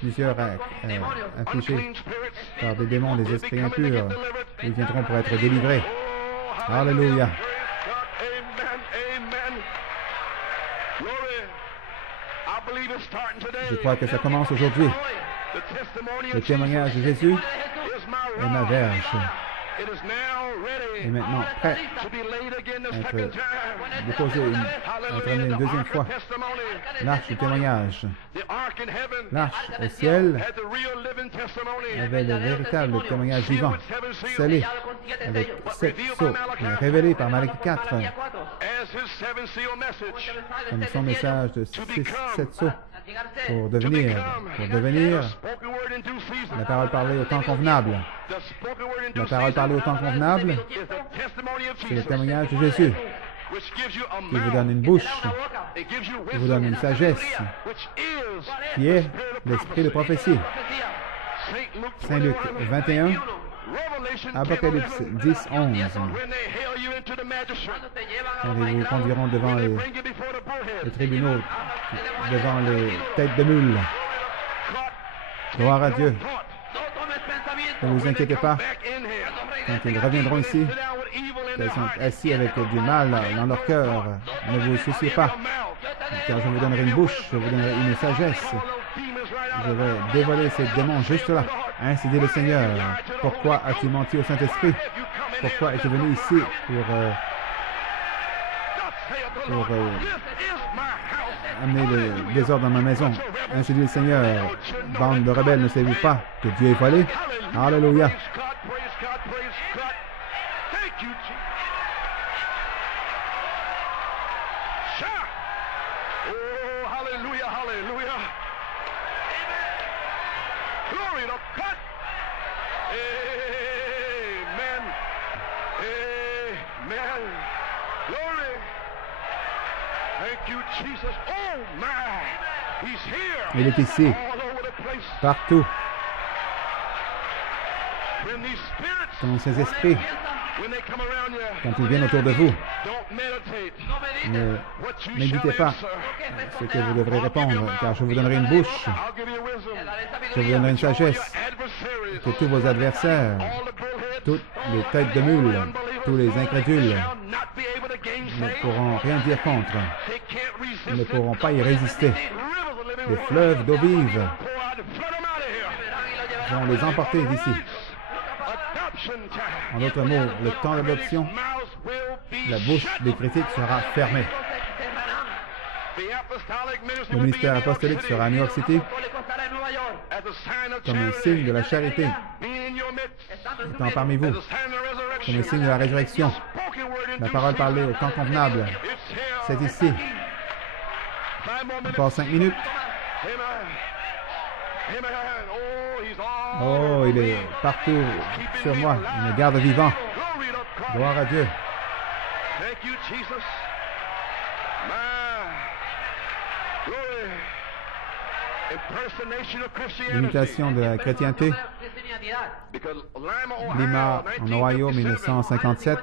plusieurs affligés par des démons, des esprits impurs. Ils viendront pour être délivrés. Alléluia. Je crois que ça commence aujourd'hui. Le témoignage de Jésus est ma verge. Est maintenant prêt à être déposé, une deuxième fois. L'arche du témoignage. L'arche au ciel avait le véritable témoignage vivant, scellé avec 7 sceaux, révélé par Malachie 4, comme son message de 7 sceaux. Pour devenir la parole parlée au temps convenable. La parole parlée au temps convenable, c'est le témoignage de Jésus qui vous donne une bouche, qui vous donne une sagesse, qui est l'esprit de prophétie. Saint Luc 21, Apocalypse 10, 11. Quand ils vous conduiront devant les tribunaux, devant les têtes de mule. Gloire à Dieu. Ne vous inquiétez pas. Quand ils reviendront ici, ils sont assis avec du mal dans leur cœur. Ne vous souciez pas, car je vous donnerai une bouche, je vous donnerai une sagesse. Je vais dévoiler ces démons juste là. Ainsi dit le Seigneur. Pourquoi as-tu menti au Saint-Esprit? Pourquoi es-tu venu ici pour amener le désordre dans ma maison? Ainsi dit le Seigneur. Bande de rebelles, ne savez-vous pas que Dieu est volé? Alléluia. Il est ici, partout. Quand ces esprits, quand ils viennent autour de vous, ne méditez pas ce que vous devrez répondre, car je vous donnerai une bouche, je vous donnerai une sagesse, que tous vos adversaires, toutes les têtes de mule, tous les incrédules ne pourront rien dire contre, ils ne pourront pas y résister. Les fleuves d'eau vive vont les emporter d'ici. En d'autres mots, le temps d'adoption, la bouche des critiques sera fermée. Le ministère apostolique sera à New York City comme un signe de la charité, étant parmi vous, comme un signe de la résurrection. La parole parlée au temps convenable, c'est ici. Encore 5 minutes. Oh, il est partout sur moi. Il me garde vivant. Gloire à Dieu. L'imitation de la chrétienté. Lima, en Ohio, 1957.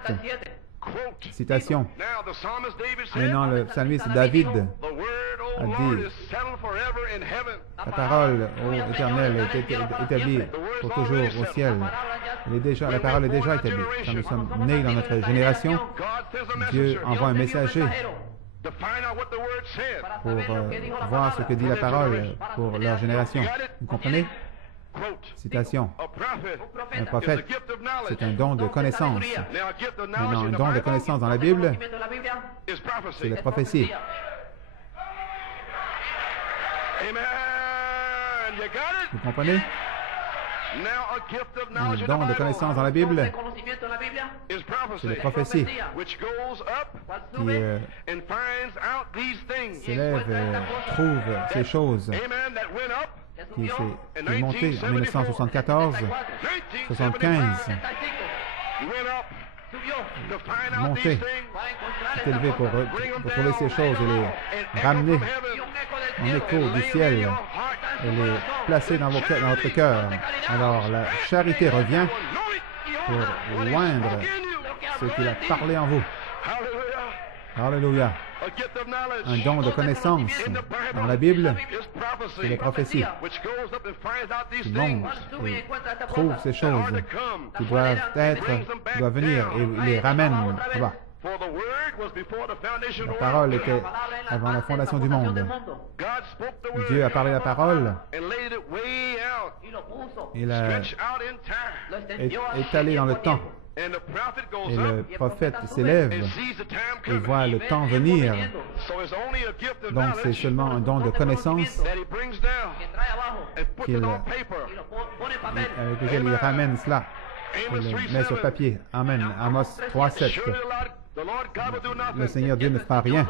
Citation. Maintenant, le psalmiste David a dit: la parole ô Éternel est établie pour toujours au ciel. La parole est déjà établie. Quand nous sommes nés dans notre génération, Dieu envoie un messager pour voir ce que dit la parole pour leur génération. Vous comprenez? Citation. Un prophète, c'est un don de connaissance. Maintenant, un don de connaissance dans la Bible, c'est la prophétie. Vous comprenez? Un don de connaissance dans la Bible, c'est la prophétie qui s'élève et trouve ces choses qui est monté en 1974, 75, monté, est élevé pour trouver ces choses et les ramener en écho du ciel et les placer dans votre cœur. Alors la charité revient pour oindre ce qu'il a parlé en vous. Alléluia. Un don de connaissance dans la Bible, c'est la prophétie qui monte et trouve ces choses qui doivent venir et les ramène là-bas. La parole était avant la fondation du monde. Dieu a parlé la parole. Il a étalé dans le temps. Et le prophète s'élève et voit le temps venir. Donc c'est seulement un don de connaissance avec lequel il ramène cela. Il le met sur papier. Amen. Amos 3:7. Le Seigneur Dieu ne fera rien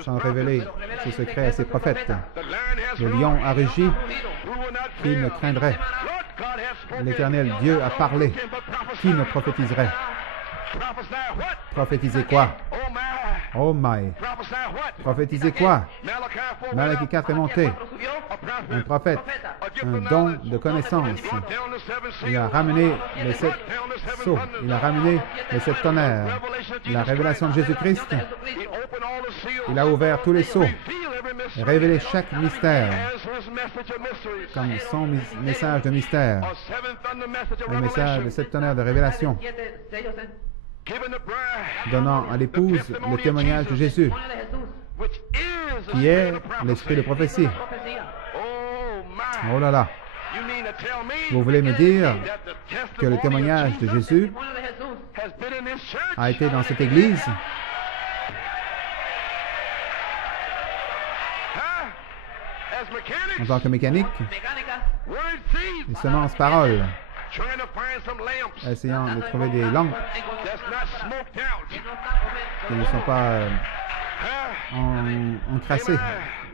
sans révéler ses secrets à ses prophètes. Le lion a rugi, qui ne craindrait? L'Éternel Dieu a parlé, qui ne prophétiserait? Prophétiser quoi? Oh my! Prophétiser quoi? Malachi 4 est monté. Un prophète, un don de connaissance. Il a ramené les 7 sceaux. Il a ramené les 7 tonnerres. La révélation de Jésus-Christ. Il a ouvert tous les sceaux. Révélé chaque mystère comme son message de mystère. Le message de 7 tonnerres de révélation. Donnant à l'épouse le témoignage de Jésus, qui est l'esprit de prophétie. Oh là là! Vous voulez me dire que le témoignage de Jésus a été dans cette église? En tant que mécanique, il semence parole, essayant de trouver des lampes qui ne sont pas encrassé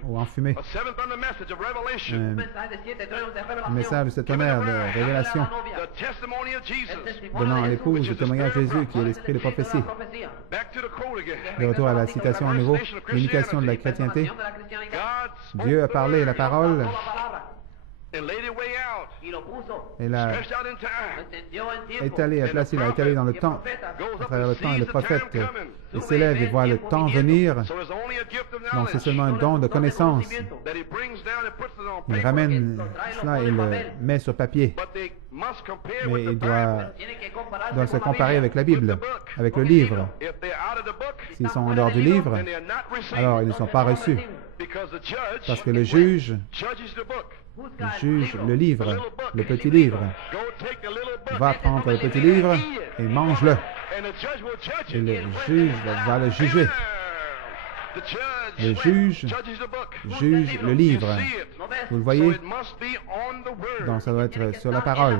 ou enfumé. Un message de cet honneur de révélation donnant à l'épouse le témoignage de Jésus qui est l'esprit de prophétie. De retour à la citation à nouveau, l'imitation de la chrétienté. Dieu a parlé la parole et l'a étalé, il l'a étalé dans le temps, à travers le temps, et le prophète il s'élève et voit le temps venir. Donc c'est seulement un don de connaissance. Il ramène cela et le met sur papier. Mais il doit se comparer avec la Bible, avec le livre. S'ils sont en dehors du livre, alors ils ne sont pas reçus. Parce que le juge le livre, le petit livre. Va prendre le petit livre et mange-le. Et le juge va le juger. Le juge juge le livre. Vous le voyez? Donc ça doit être sur la parole.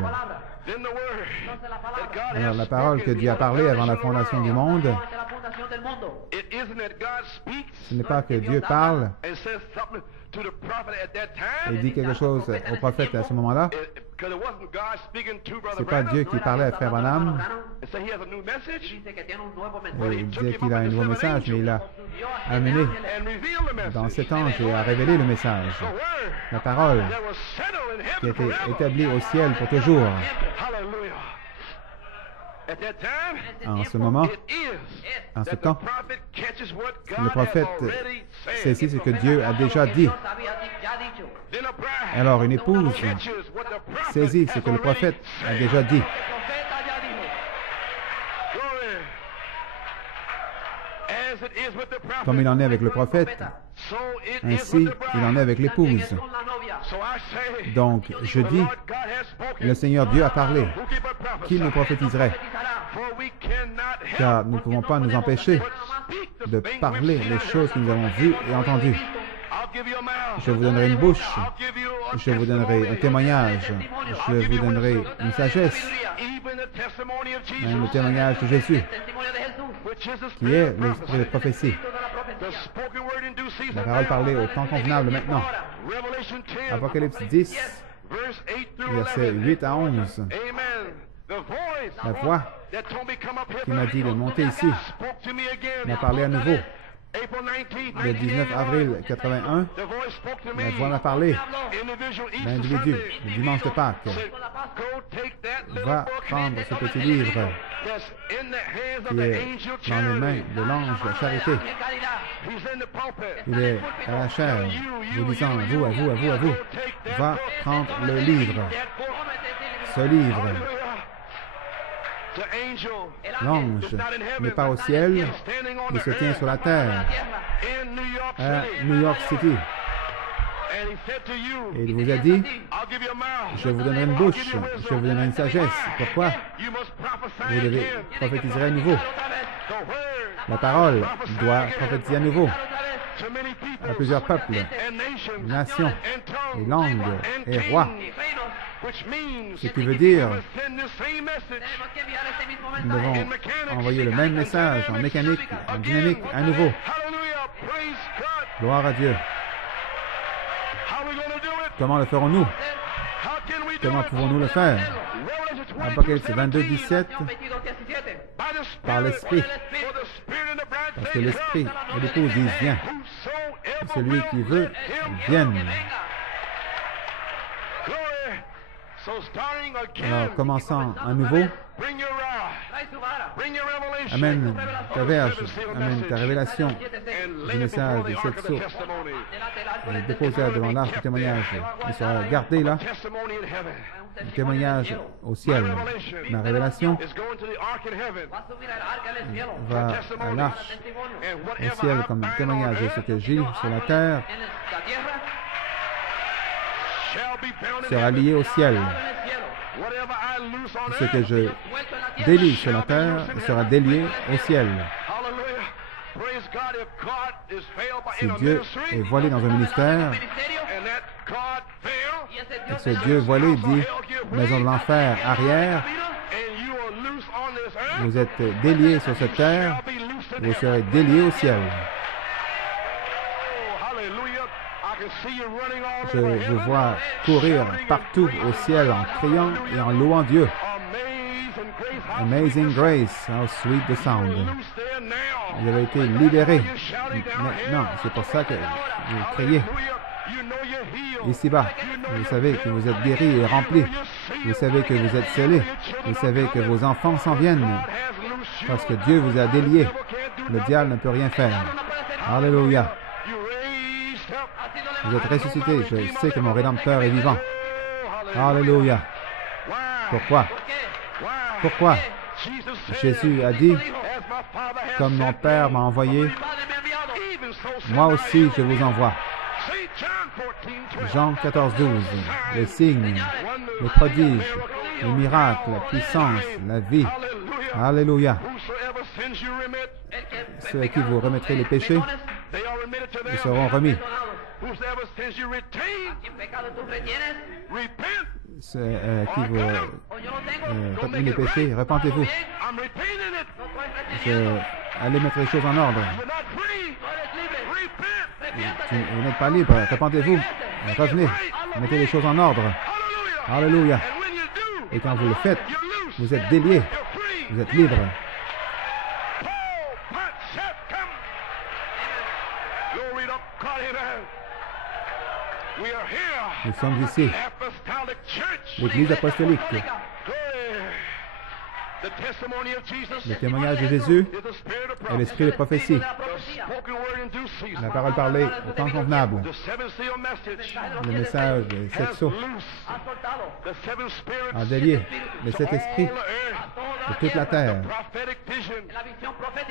Alors la parole que Dieu a parlé avant la fondation du monde, ce n'est pas que Dieu parle et dit quelque chose au prophète à ce moment-là. C'est pas Dieu qui parlait à Frère Branham. Il disait qu'il a un nouveau message, mais il a amené dans cet ange et a révélé le message. La parole qui a été établie au ciel pour toujours. En ce moment, en ce temps, le prophète saisit ce que Dieu a déjà dit. Alors une épouse saisit ce que le prophète a déjà dit. Comme il en est avec le prophète, ainsi il en est avec l'épouse. Donc, je dis, le Seigneur Dieu a parlé. Qui nous prophétiserait? Car nous ne pouvons pas nous empêcher de parler les choses que nous avons vues et entendues. Je vous donnerai une bouche, je vous donnerai un témoignage, je vous donnerai une sagesse, même le témoignage de Jésus, qui est l'esprit de prophétie. La parole parlée au temps convenable maintenant. Apocalypse 10, versets 8 à 11. La voix qui m'a dit de monter ici m'a parlé à nouveau. Le 19 avril 81, la voix m'a parlé. L'individu, le dimanche de Pâques, va prendre ce petit livre qui est dans les mains de l'ange de la charité. Il est à la chair, vous disant, à vous, va prendre le livre. Ce livre. L'ange n'est pas au ciel, il se tient sur la terre, à New York City. Et il vous a dit, je vous donnerai une bouche, je vous donnerai une sagesse. Pourquoi? Vous devez prophétiser à nouveau. La parole doit prophétiser à nouveau à plusieurs peuples, nations, et langues, et rois. Ce qui veut dire, nous devons envoyer le même message en mécanique, en dynamique, à nouveau. Gloire à Dieu. Comment le ferons-nous? Comment pouvons-nous le faire? Apocalypse 22, 17, par l'Esprit. Parce que l'Esprit et l'épouse disent, viens. Et celui qui veut, vienne. Alors, commençant à nouveau, amène ta verge, amène ta révélation du message de cette source. Et dépose-la devant l'arche du témoignage. Il sera gardé là. Le témoignage au ciel. La révélation va à l'arche au ciel comme témoignage de ce que j'ai sur la terre sera lié au ciel. Ce que je délie sur la terre sera délié au ciel. Si Dieu est voilé dans un ministère, et ce Dieu voilé dit, maison de l'enfer arrière, vous êtes déliés sur cette terre, vous serez déliés au ciel. Je vous vois courir partout au ciel en criant et en louant Dieu. Amazing grace, how sweet the sound. Vous avez été libérés. Maintenant, c'est pour ça que vous criez. Ici-bas, vous savez que vous êtes guéris et remplis. Vous savez que vous êtes scellés. Vous savez que vos enfants s'en viennent. Parce que Dieu vous a déliés. Le diable ne peut rien faire. Alléluia. Vous êtes ressuscités. Je sais que mon Rédempteur est vivant. Alléluia. Pourquoi? Pourquoi? Jésus a dit, comme mon Père m'a envoyé, moi aussi je vous envoie. Jean 14, 12. Les signes, les prodiges, les miracles, la puissance, la vie. Alléluia. Ceux à qui vous remettrez les péchés, ils seront remis. Ceux à qui vous retenez les péchés, repentez-vous. Allez mettre les choses en ordre. Vous n'êtes pas libre, repentez-vous. Revenez, mettez les choses en ordre. Alléluia. Et quand vous le faites, vous êtes déliés. Vous êtes libre. Nous sommes ici, l'Église apostolique. Le témoignage de Jésus est l'esprit de prophétie. La parole parlée au temps convenable. Le message des 7 sceaux a délié les 7 esprits de toute la terre.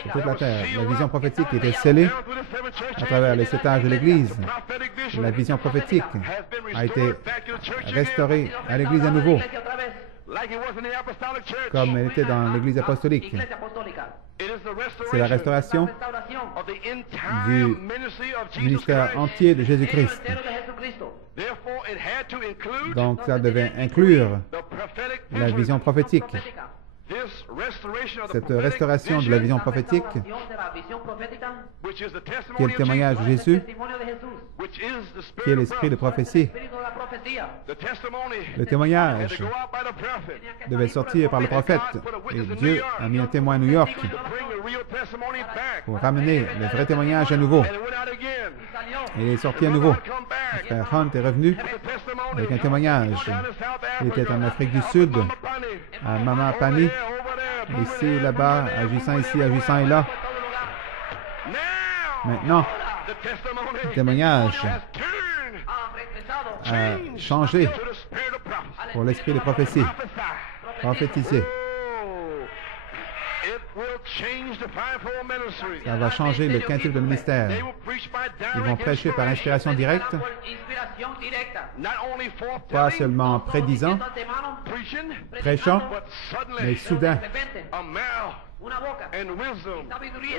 De toute la terre. La vision prophétique était scellée à travers les 7 âges de l'Église. La vision prophétique a été restaurée à l'Église à nouveau, comme elle était dans l'Église apostolique. C'est la restauration du ministère entier de Jésus-Christ. Donc, ça devait inclure la vision prophétique. Cette restauration de la vision prophétique, qui est le témoignage de Jésus, qui est l'esprit de prophétie. Le témoignage devait sortir par le prophète. Et Dieu a mis un témoin à New York pour ramener le vrai témoignage à nouveau. Et il est sorti à nouveau. Le frère Hunt est revenu avec un témoignage. Il était en Afrique du Sud, à Mamapani, ici, là-bas, agissant ici, agissant et là. Maintenant, le témoignage a changé pour l'esprit de prophétie. Prophétiser. Ça va changer le quintuple de ministère. Ils vont prêcher par inspiration directe, pas seulement prédisant, prêchant, mais soudain,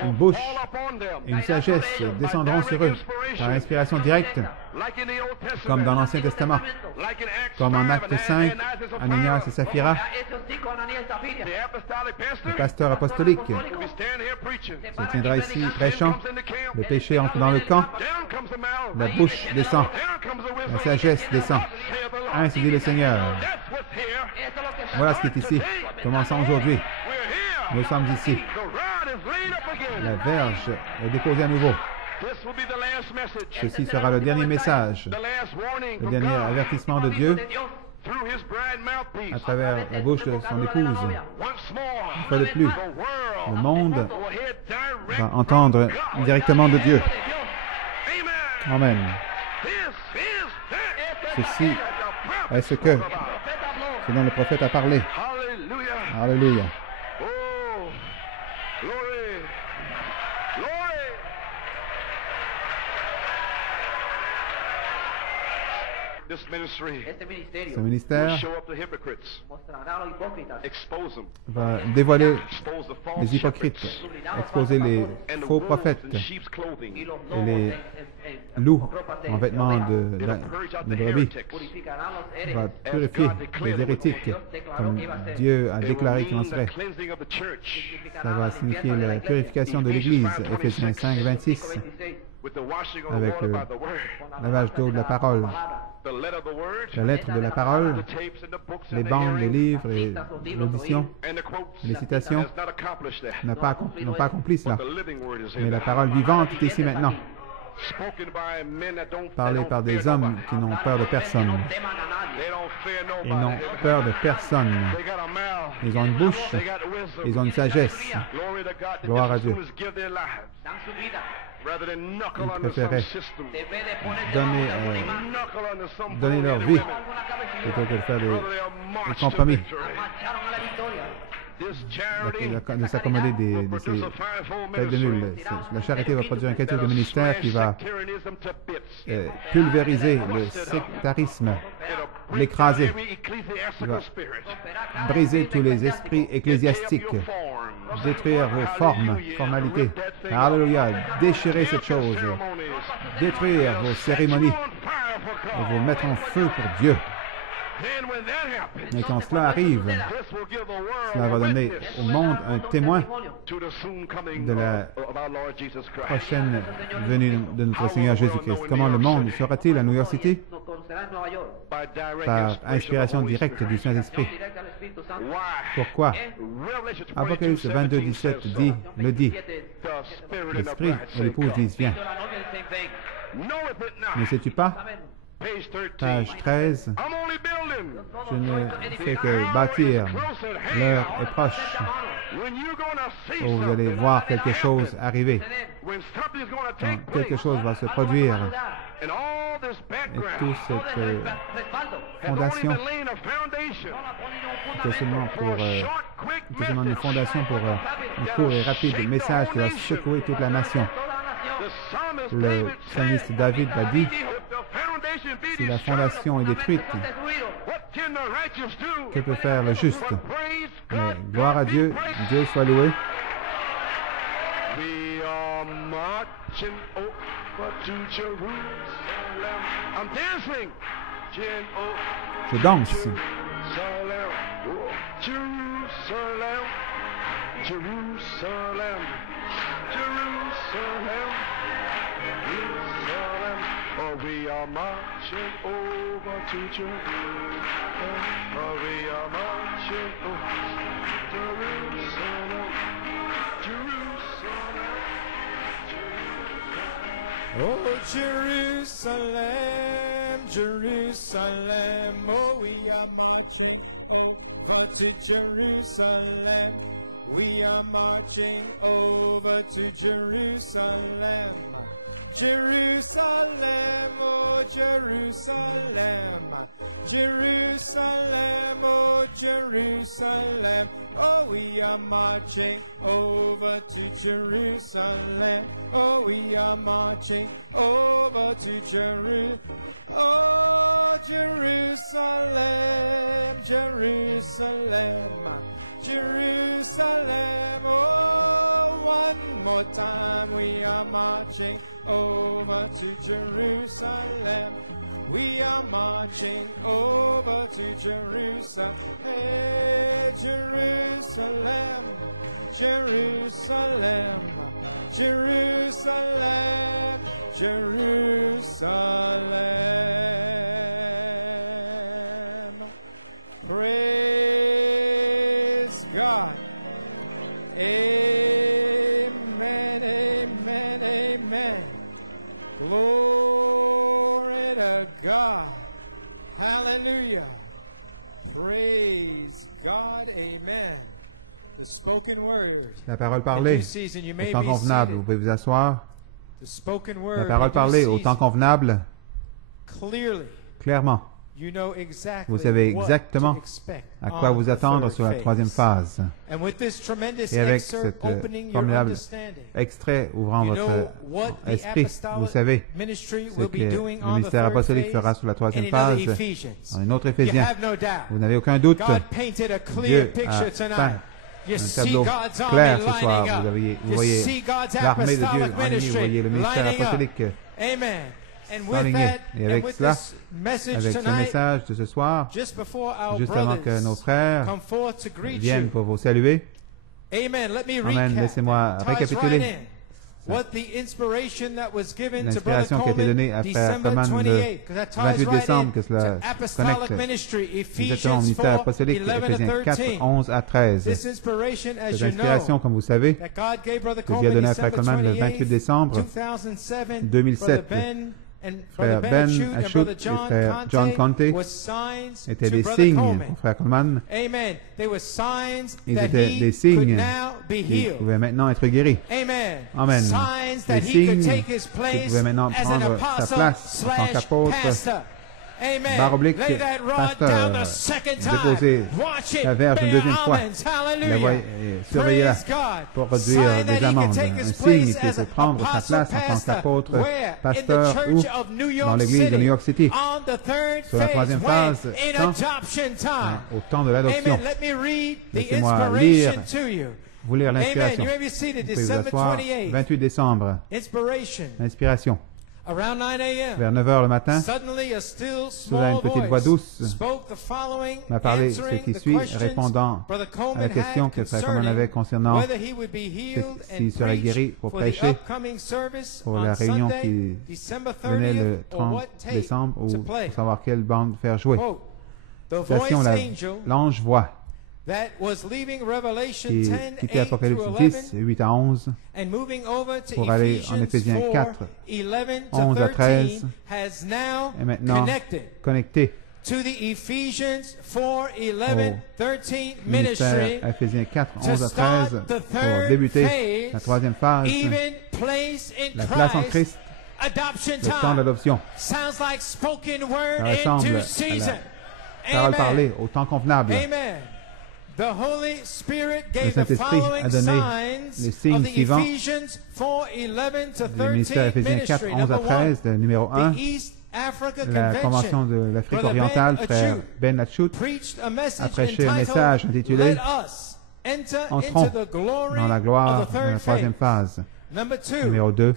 une bouche et une sagesse descendront sur eux par inspiration directe, comme dans l'Ancien Testament, comme en Acte 5, Ananias et Saphira, le pasteur apostolique se tiendra ici prêchant, le péché entre dans le camp, la bouche descend, la sagesse descend. Ainsi dit le Seigneur. Voilà ce qui est ici. Commençons aujourd'hui. Nous sommes ici. La verge est déposée à nouveau. Ceci sera le dernier message, le dernier avertissement de Dieu à travers la bouche de son épouse. Une fois de plus, le monde va entendre directement de Dieu. Amen. Ceci est ce dont le prophète a parlé. Alléluia. Ce ministère va dévoiler les hypocrites, exposer les faux prophètes et les loups en vêtements de brebis, va purifier les hérétiques comme Dieu a déclaré qu'il en serait. Ça va signifier la purification de l'Église, Éphésiens 5, 26, avec le lavage d'eau de la parole, la lettre de la parole, les bandes, les livres et l'audition, les citations n'ont pas accompli cela. Mais la parole vivante est ici maintenant, parlée par des hommes qui n'ont peur de personne. Ils n'ont peur de personne. Ils ont une bouche, ils ont une sagesse. Gloire à Dieu. Ils préféraient donner leur vie plutôt que de faire des compromis, de s'accommoder de ces têtes de mule. La charité va produire un qualité de ministère qui va pulvériser le sectarisme, l'écraser, qui va briser tous les esprits ecclésiastiques, détruire vos formalités. Alléluia, déchirer cette chose, détruire vos cérémonies et vous mettre en feu pour Dieu. Et quand cela arrive, cela va donner au monde un témoin de la prochaine venue de notre Seigneur Jésus-Christ. Comment le monde sera-t-il à New York City? Par inspiration directe du Saint-Esprit. Pourquoi? Apocalypse 22, 17 le dit. L'Esprit et l'épouse disent, viens. Ne sais-tu pas? Page 13, je ne fais que bâtir, l'heure est proche, où vous allez voir quelque chose arriver, quand quelque chose va se produire, et toute cette fondation était seulement une fondation pour un court et rapide message qui va secouer toute la nation. Le psalmiste David a dit, si la fondation est détruite, que peut faire le juste? Mais gloire à Dieu, Dieu soit loué. Je danse. We are marching over to Jerusalem. We are marching over Jerusalem. Oh, Jerusalem, Jerusalem. Oh, we are marching over to Jerusalem. We are marching over to Jerusalem. Jerusalem, oh Jerusalem, Jerusalem, oh Jerusalem, oh we are marching over to Jerusalem, oh we are marching over to Jerusalem, oh Jerusalem, Jerusalem, Jerusalem, oh one more time we are marching over to Jerusalem. We are marching over to Jerusalem. Hey, Jerusalem, Jerusalem, Jerusalem, Jerusalem. Praise God. Amen, amen, amen. Glory to God. Hallelujah. Praise God. Amen. The spoken word. La parole parlée, au temps convenable, vous pouvez vous asseoir. La parole parlée, au temps convenable, clairement. Vous savez exactement à quoi vous attendre sur la troisième phase. Et avec cet formidable extrait ouvrant votre esprit, vous savez ce que le ministère apostolique fera sur la troisième phase, dans un autre Éphésiens. Vous n'avez aucun doute. Dieu a peint un tableau clair ce soir. Vous voyez l'armée de Dieu en ligne, vous voyez le ministère apostolique. Aligné. Et avec cela, avec ce message de ce soir, juste avant que nos frères viennent pour vous saluer, Amen. Laissez-moi récapituler L'inspiration qui a été donnée à Frère Coleman le 28 décembre, que cela se connecte exactement au ministère apostolique, Éphésiens 4, 11 à 13. Cette inspiration, comme vous savez, que Dieu a donnée à Frère Coleman le 28 décembre 2007, Frère Ben Ashut et Frère John Conte étaient des signes pour Frère Coleman. Ils étaient des signes qui pouvaient maintenant être guéris. Amen. Des signes qui pouvaient maintenant prendre sa place en tant qu'apôtre, barre oblique, pasteur, déposer la verge une deuxième fois, surveiller-la pour réduire des amendes. Un signe qui peut prendre sa place en tant qu'apôtre, pasteur ou dans l'église de New York City. Sur la troisième phase, au temps de l'adoption. Laissez-moi vous lire l'inspiration. Vous pouvez vous asseoir. 28 décembre. Inspiration. Vers 9 h le matin, soudain une petite voix douce m'a parlé ce qui suit, répondant à la question que Frère Coleman avait concernant s'il serait guéri pour prêcher pour la réunion qui venait le 30 décembre ou pour savoir quelle bande faire jouer. Citation, l'ange voit qui quittait Apocalypse 10, 8 à 11, pour aller en Éphésiens 4, 11 à 13, et maintenant connecté au ministère Éphésiens 4, 11 à 13, pour débuter la troisième phase, la place en Christ, le temps d'adoption. Ça ressemble à la parole parlée au temps convenable. Le Saint-Esprit a donné les signes suivants du ministère Éphésiens 4, 11 à 13, le numéro 1, la Convention de l'Afrique orientale, Frère Ben Ashut, a prêché un message intitulé « Entrons dans la gloire de la troisième phase ». Numéro 2,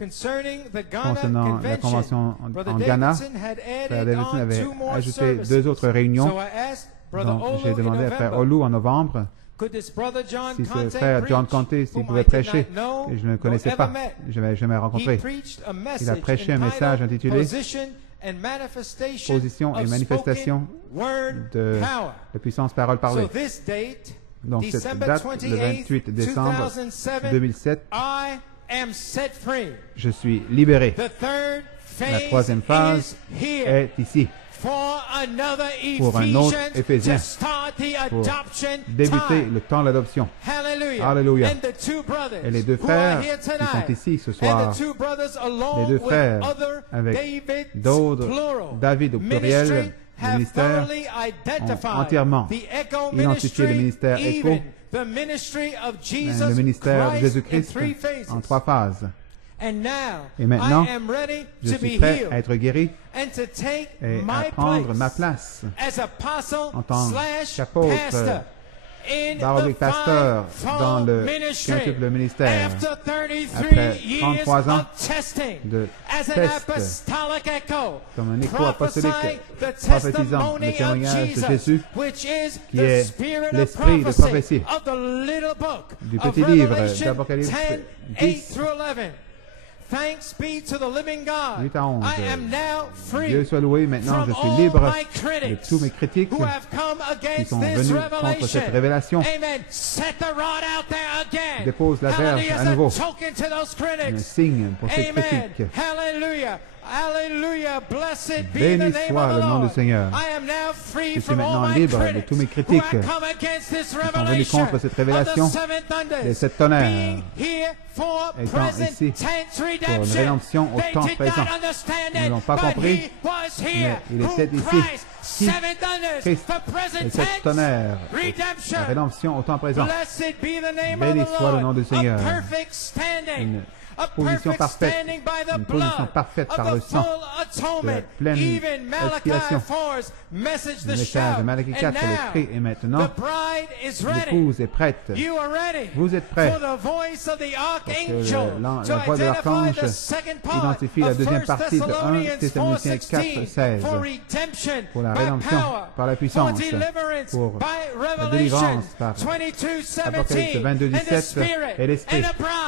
concernant la Convention en Ghana, Frère Davidson avait ajouté 2 autres réunions. Donc, j'ai demandé à Frère Olu en novembre si ce Frère John Conte, s'il pouvait prêcher, et je ne le connaissais pas, je ne l'avais jamais rencontré. Il a prêché un message intitulé « Position et manifestation de la puissance parole parlée ». Donc, cette date, le 28 décembre 2007, je suis libéré. La troisième phase est ici. Pour un autre Éphésien, pour débuter le temps de l'adoption. Alléluia. Et les 2 frères qui sont ici ce soir, les 2 frères avec d'autres, David au pluriel, le ministère, ont entièrement identifié le ministère Écho, le ministère de Jésus-Christ en 3 phases. Et maintenant, je suis prêt à être guéri et à prendre ma place en tant qu'apôtre, baroblique pasteur dans le quintuple ministère. Après 33 ans de test, comme un écho apostolique prophétisant le témoignage de Jésus, qui est l'esprit de prophétie du petit livre d'Apocalypse 10, 8 à 11. Dieu soit loué, maintenant je suis libre de tous mes critiques qui sont venus contre cette révélation. Dépose la verge à nouveau. Un signe pour ces critiques. Béni soit le nom du Seigneur. Je suis maintenant libre de tous mes critiques qui sont venus contre cette révélation et cette tonnerre étant ici pour une rédemption au temps présent. Ils ne l'ont pas compris, mais il était ici. Qui? Christ et cette tonnerre, la rédemption au temps présent. Béni soit le nom du Seigneur. Une position parfaite par le sang de pleine expiation. Le message de Malachie 4 est écrit et maintenant l'épouse est prête. Vous êtes prêts. Parce que la voix de l'archange identifie la deuxième partie de 1 Thessaloniciens 4, 16 pour la rédemption par la puissance, pour la délivrance par Apocalypse 22, 17 et l'esprit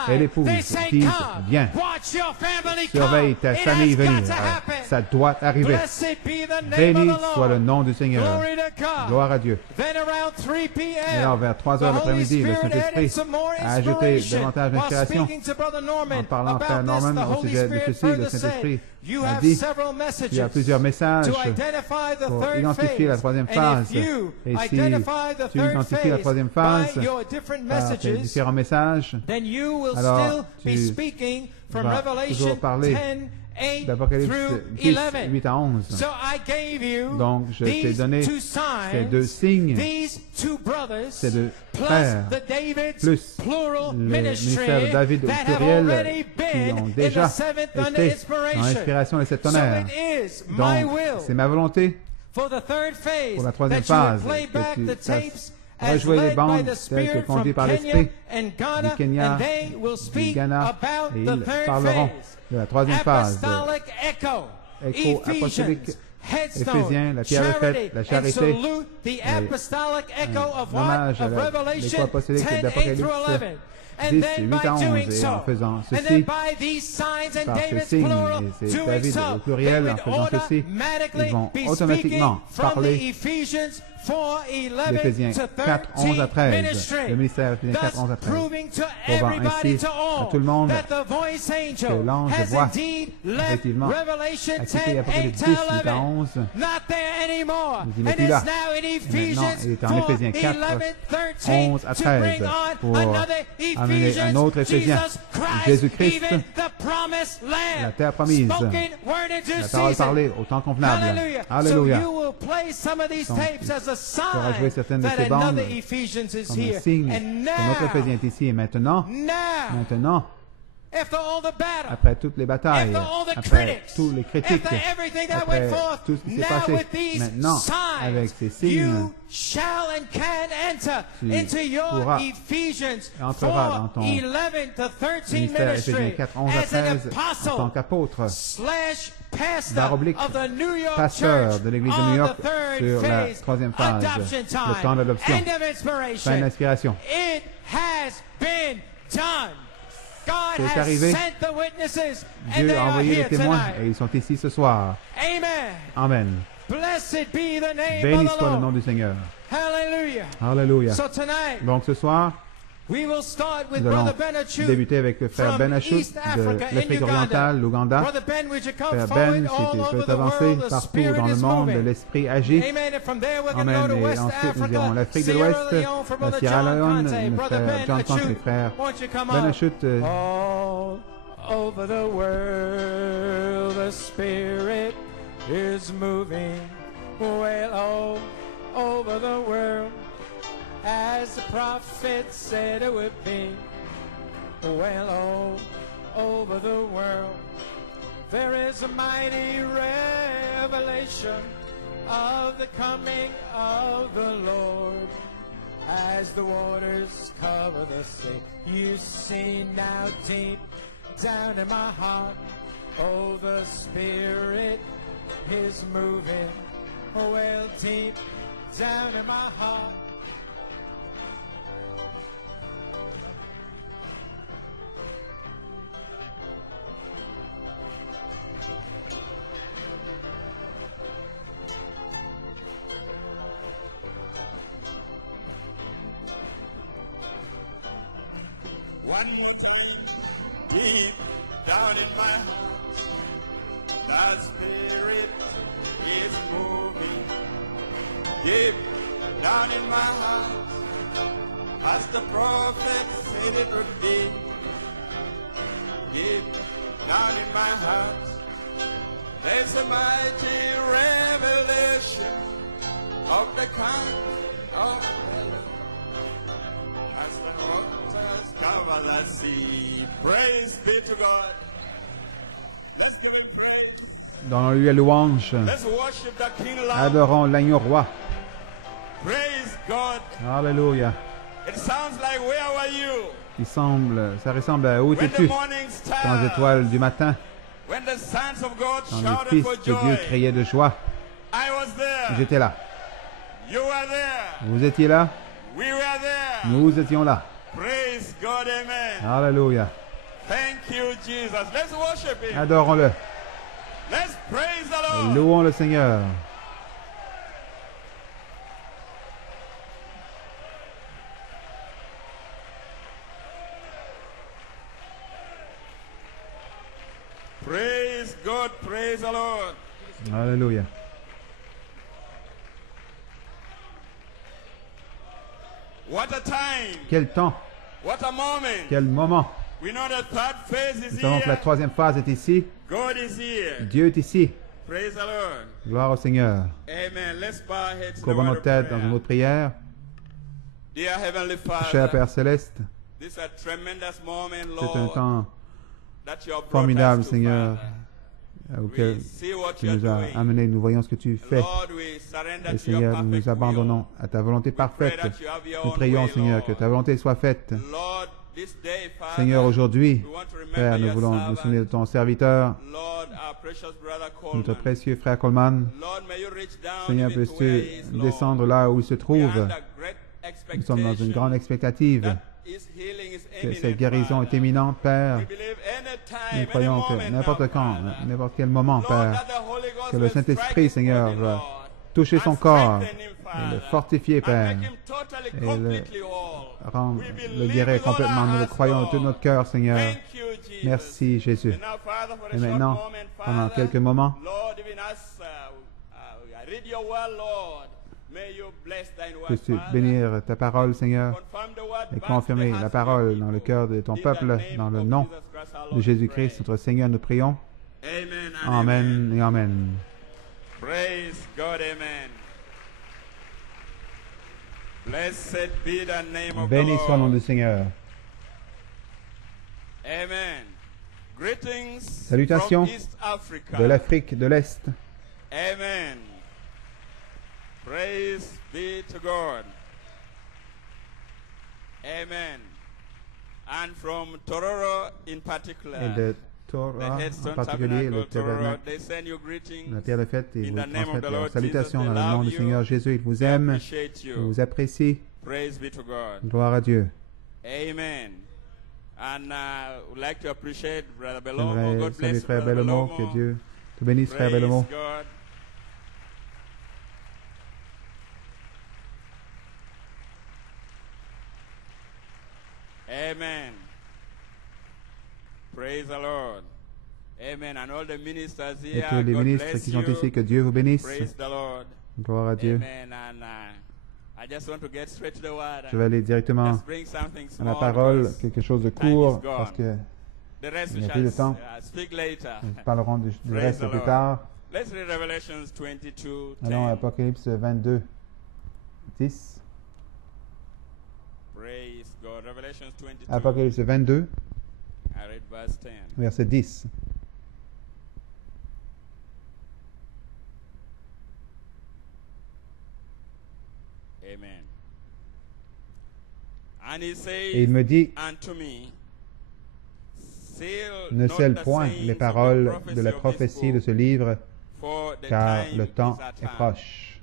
et l'épouse disent Viens. Watch your family Surveille come. ta It famille has venir. got to happen. Ça doit arriver. Blessed be the name Béni of the soit le Lord. nom du Seigneur. Glory to God. Gloire à Dieu. Then around 3 Et p.m., alors, vers 3 the heures Holy l'après-midi, le Spirit added Saint-Esprit some more a ajouté inspiration davantage while d'inspiration. speaking to Brother Norman En parlant à Frère about this. Norman The au Holy sujet de Spirit ceci, le further Saint-Esprit said, you a have dit, several il y a messages plusieurs messages to identify the pour third identifier la phase. troisième And phase. if you Et si identify the tu third identifies la phase troisième by phase your different par tes messages, différents messages, then you will alors still be tu speaking from vas Revelation toujours parler 10, 8 d'Apocalypse through 10, 11. 8 à 11. So I gave you Donc, je t'ai these donné two ces deux signs, signes, these two brothers, ces deux plus frères, the David's plus plural le ministry ministère de David au that have pluriel already qui been ont in déjà the seventh thunder été dans inspiration. l'inspiration de cette So tonnerre. it is my Donc, will c'est ma volonté for the third phase pour la troisième that you would phase play back que the tu tapes fasses as rejouer les led by bandes the telles que Spirit from conduites par Kenya l'Esprit and Ghana, du Kenya, and they will du speak Ghana, about et the ils third parleront phase. de la troisième phase, de Apostolic echo, écho Ephesians, apostolique, headstone, Éphésiens, la pierre de charity, fête, la and charité, salute the apostolic echo of what? hommage à Of l'écho Revelation apostolique 10, 8 d'Apocalypse through 11. And 10, then 8 by à 11, doing et en so, faisant and ceci, then by these signs and par ce David's signe, plural et c'est doing David so, au pluriel, they en would faisant ceci, automatically ils vont be automatiquement speaking from the parler Ephesians 4:11 d'Éphésiens to 4, 11 à 13 13, ministry, le ministère Éphésiens 4, thus 11 à 13, proving to prouvant everybody, ainsi to à all, tout le monde that the voice angel que l'ange has voit indeed left effectivement Revelation a 10, quitté 8 Apocalypse to 10, 8 à 11, 11. not there anymore, Il n'est and plus it's là. now in Maintenant, Ephesians il est en Éphésiens 4, 4:11, 13 11 à to 13 bring on pour another amener Ephesians, un autre Éphésiens, Jesus Christ, Jésus-Christ, even the promised land, la terre promise, spoken word in due la parole season. parlée au temps convenable. Hallelujah. Alléluia. So you will play some of these Donc, tapes as a feras jouer sign certaines de that ces bandes another Ephesians is comme un here. signe And que notre Éphésien now, est ici. Et maintenant, after all the battle, après toutes les batailles, after all the après critics, tous les critiques, after everything that après went forth, tout ce qui s'est now passé, with these maintenant, avec ces signs, signes, you shall and can enter tu into your pourras Ephesians entreras dans ton 4:11 to 13 ministère Éphésiens ministry 4, 11 à as an 13 en tant apostle qu'apôtre, / pastor barre oblique, of the New York pasteur Church de l'Église de on New York the third sur la phase, troisième phase, adoption time, le temps d'adoption, end of inspiration. fin d'inspiration. It has been done. God C'est has arrivé. sent the witnesses, and Dieu they a are envoyé les here témoins tonight. et ils sont ici ce soir. Amen. Amen. Blessed be the name Béni of the soit le nom Lord. du Seigneur. Hallelujah. Alléluia. So tonight, Donc ce soir, we will start with nous allons Brother Ben Achut débuter avec le frère from Ben Achut East Africa de in l'Afrique Uganda. orientale, l'Ouganda. Brother Ben, would you come Frère forward Ben, si all tu over peux the avancer world? The partout Spirit dans le is monde, moving. l'Esprit agit. Amen. And from there, we're going to Amen. go to Et West ensuite, nous irons Africa, en Afrique de Sierra l'Ouest, Leone, for la Brother Sierra John Leone, Conte. le Brother frère Ben John Conte, Achut, le frère won't you come Ben on? Achut. All over the world, the Spirit is moving. Well, all over the world, as the prophet said it would be. Well, all over the world, there is a mighty revelation of the coming of the Lord. As the waters cover the sea, you see now deep down in my heart, oh, the Spirit is moving, oh, well, deep down in my heart. One more time, deep down in my heart, the Spirit is moving. Deep down in my heart, as the prophet said it would be. Deep down in my heart, there's a mighty revelation of the kind of heaven. As the waters cover the sea. Praise be to God. Let's give him praise. Dans le lieu à louange, Let's worship the King Lamb. adorons l'agneau roi. Praise God. Alléluia. It sounds like, where were you? Ça ressemble à où When the étais-tu morning quand les star, étoiles du matin, when the sons of God quand les shouted fils for de Dieu joy. criaient de joie. I was there. J'étais là. You were there. Vous étiez là. We were there. Nous étions là. Praise God, amen. Alléluia. Thank you, Jesus. Let's worship him. Adorons-le. Let's praise the Lord. Louons le Seigneur. Praise God, praise the Lord. Alléluia. What a time. Quel temps, What a moment. quel moment. We know the third phase is Nous savons que la here. troisième phase est ici. God is here. Dieu est ici. Praise the Lord. Gloire au Seigneur. Amen. Let's bow our heads in the Courbons word nos of têtes dans prayer. un mot de prière. Dear Heavenly Cher Father, Père Céleste, this is a tremendous moment, c'est un Lord, temps that you have brought formidable, us to, Seigneur, Father. auquel We see what tu you are nous as doing. amenés. Nous voyons ce que tu fais. Lord, we surrender Et to your Seigneur, nous perfect nous abandonnons will. à ta volonté We pray parfaite. that you have your Nous own prions, way, Seigneur, que Lord. ta volonté soit faite. Lord, this day, Father, Seigneur, aujourd'hui, we want to remember Père, nous your voulons nous servant, souvenir de ton serviteur, Lord, our precious brother notre Coleman. précieux frère Coleman. Lord, may you reach down Seigneur, even to where peux-tu he is, Lord. descendre là où il se We are trouve? under great Nous sommes dans une grande expectative that his healing is que imminent, cette guérison est Father. imminente, Père. We believe anytime, Nous any croyons que moment n'importe now, quand, Father. n'importe quel moment, Lord, Père, that the Holy Ghost que le will Saint-Esprit, strike his Seigneur, body, va Lord, toucher son and corps strengthen him, et le Father, fortifier, and Père, make him totally, et le completely whole. rendre, We le believe guérir with all complètement. our Nous le hearts, croyons de tout Lord. notre cœur, Seigneur. Thank you, Jesus. Merci, Jésus. And now, Father, for a Et short maintenant, moment, pendant Father, quelques moments, Lord, even as I read your word, Lord, may you bless thine word, puisses-tu Father. bénir ta parole, Seigneur, Confirm the word et back to the confirmer hearts la of parole your dans le people. cœur de ton In the peuple, name dans le of nom Jesus Christ, our Lord, de we Jésus-Christ, pray. notre Seigneur, nous prions. Amen and amen. Amen et Amen. Praise God, amen. Blessed be the name of Béni the soit le nom Lord. du Seigneur. Amen. Greetings Salutations from East Africa. de l'Afrique de l'Est. Amen. Praise be to God. Amen. And from Tororo in particular, Et de the Torah, en Headstone particulier le Tabernacle, Tororo, tabernacle, they send you greetings. la terre de fête, et In vous the name of transmettent the leurs Lord salutations Jesus, dans they le nom love du you. Seigneur Jésus. Il vous They aime, appreciate il you. vous apprécie. Praise be to God. Gloire à Dieu. Amen. And would like to appreciate Brother Belomo. J'aimerais God saluer bless Frère Brother Bellomo. Belomo. Que Dieu te bénisse, Frère Praise Bellomo. God. Amen. Praise the Lord. Amen. And all the ministers Et here, tous les God ministres bless qui sont you. ici, que Dieu vous bénisse. Praise the Lord. Gloire à Dieu. Amen. And I just want to get straight to the word. Je vais aller directement Just bring something à la small parole, because quelque chose de time court, is gone. parce que the rest il we n'y a plus de shall temps. speak later. Nous parlerons du Praise reste the plus Lord. tard. Let's read Revelations 22, 10. Allons à Apocalypse 22, 10. Praise God. Revelations 22. Apocalypse 22, I read verse 10. verset 10. Amen. And he Et il says me dit, unto me, seal ne not scelle the point sayings les of the paroles de la prophecy of this prophétie de book, ce livre, for the car time le temps is at est hand. proche.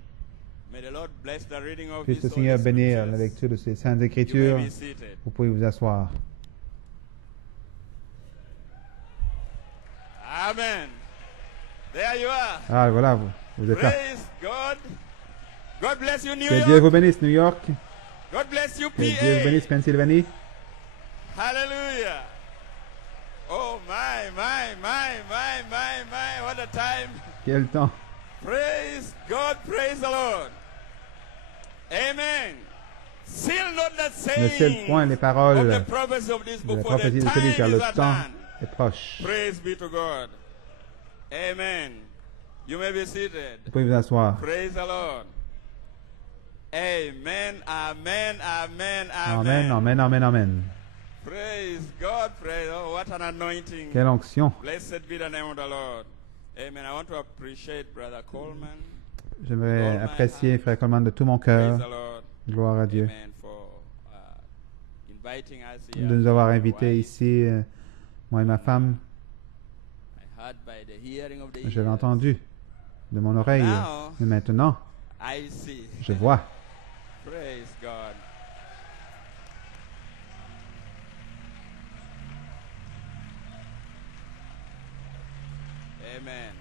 May the Lord bless the reading of Puisse his le holy Seigneur bénir la scriptures. lecture de ces saintes You écritures. may be seated. Vous pouvez vous asseoir. Amen. There you are. Ah, voilà, vous êtes là. Praise God. God bless you, New Que Dieu York. vous bénisse, New York. God bless you, Que Dieu vous PA. bénisse, Pennsylvanie. Hallelujah. Oh, my. What a time. Quel temps. Praise God. Praise the Lord. Amen. Seal not the Ne scelle saying point les of paroles the prophecy of this de book, la for the prophétie de ce livre, car time le is at temps hand. est proche. Praise be to God. Amen. You may be seated. Vous pouvez vous asseoir. Praise the Lord. Amen. Amen. Amen. Amen, amen, amen, amen. Praise God. Praise. Oh, what an anointing. Quelle onction. Blessed be the name of the Lord. Amen. I want to appreciate Brother Coleman. J'aimerais apprécier Frère Coleman de tout mon Praise cœur. the Lord. Gloire à Dieu. Amen. For inviting us here. De nous avoir My invités wife, ici, moi et ma femme. I heard by the hearing of the Je l'ai ears. entendu de mon oreille. Now, Mais maintenant, I see. je vois. Praise God. Amen.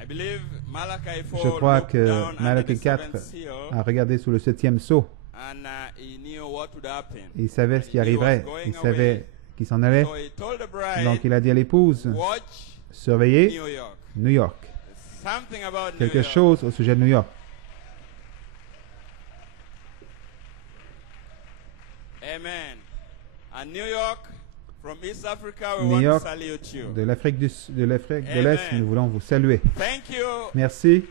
I believe Malachi 4 Je crois looked que down under Malachi the 4 seventh seal, a regardé sous le 7e sceau. and he knew what would happen. Il savait ce qui He was arriverait. going Il savait away. qu'il s'en allait. So he told the bride, Donc il a dit à l'épouse, watch surveillez New York. New York. Something about New Quelque York. chose au sujet de New York. Amen. And New York, from East Africa, we New want York, to salute you. de l'Afrique de l'Afrique de Amen. l'Est, nous voulons vous saluer. Thank you Merci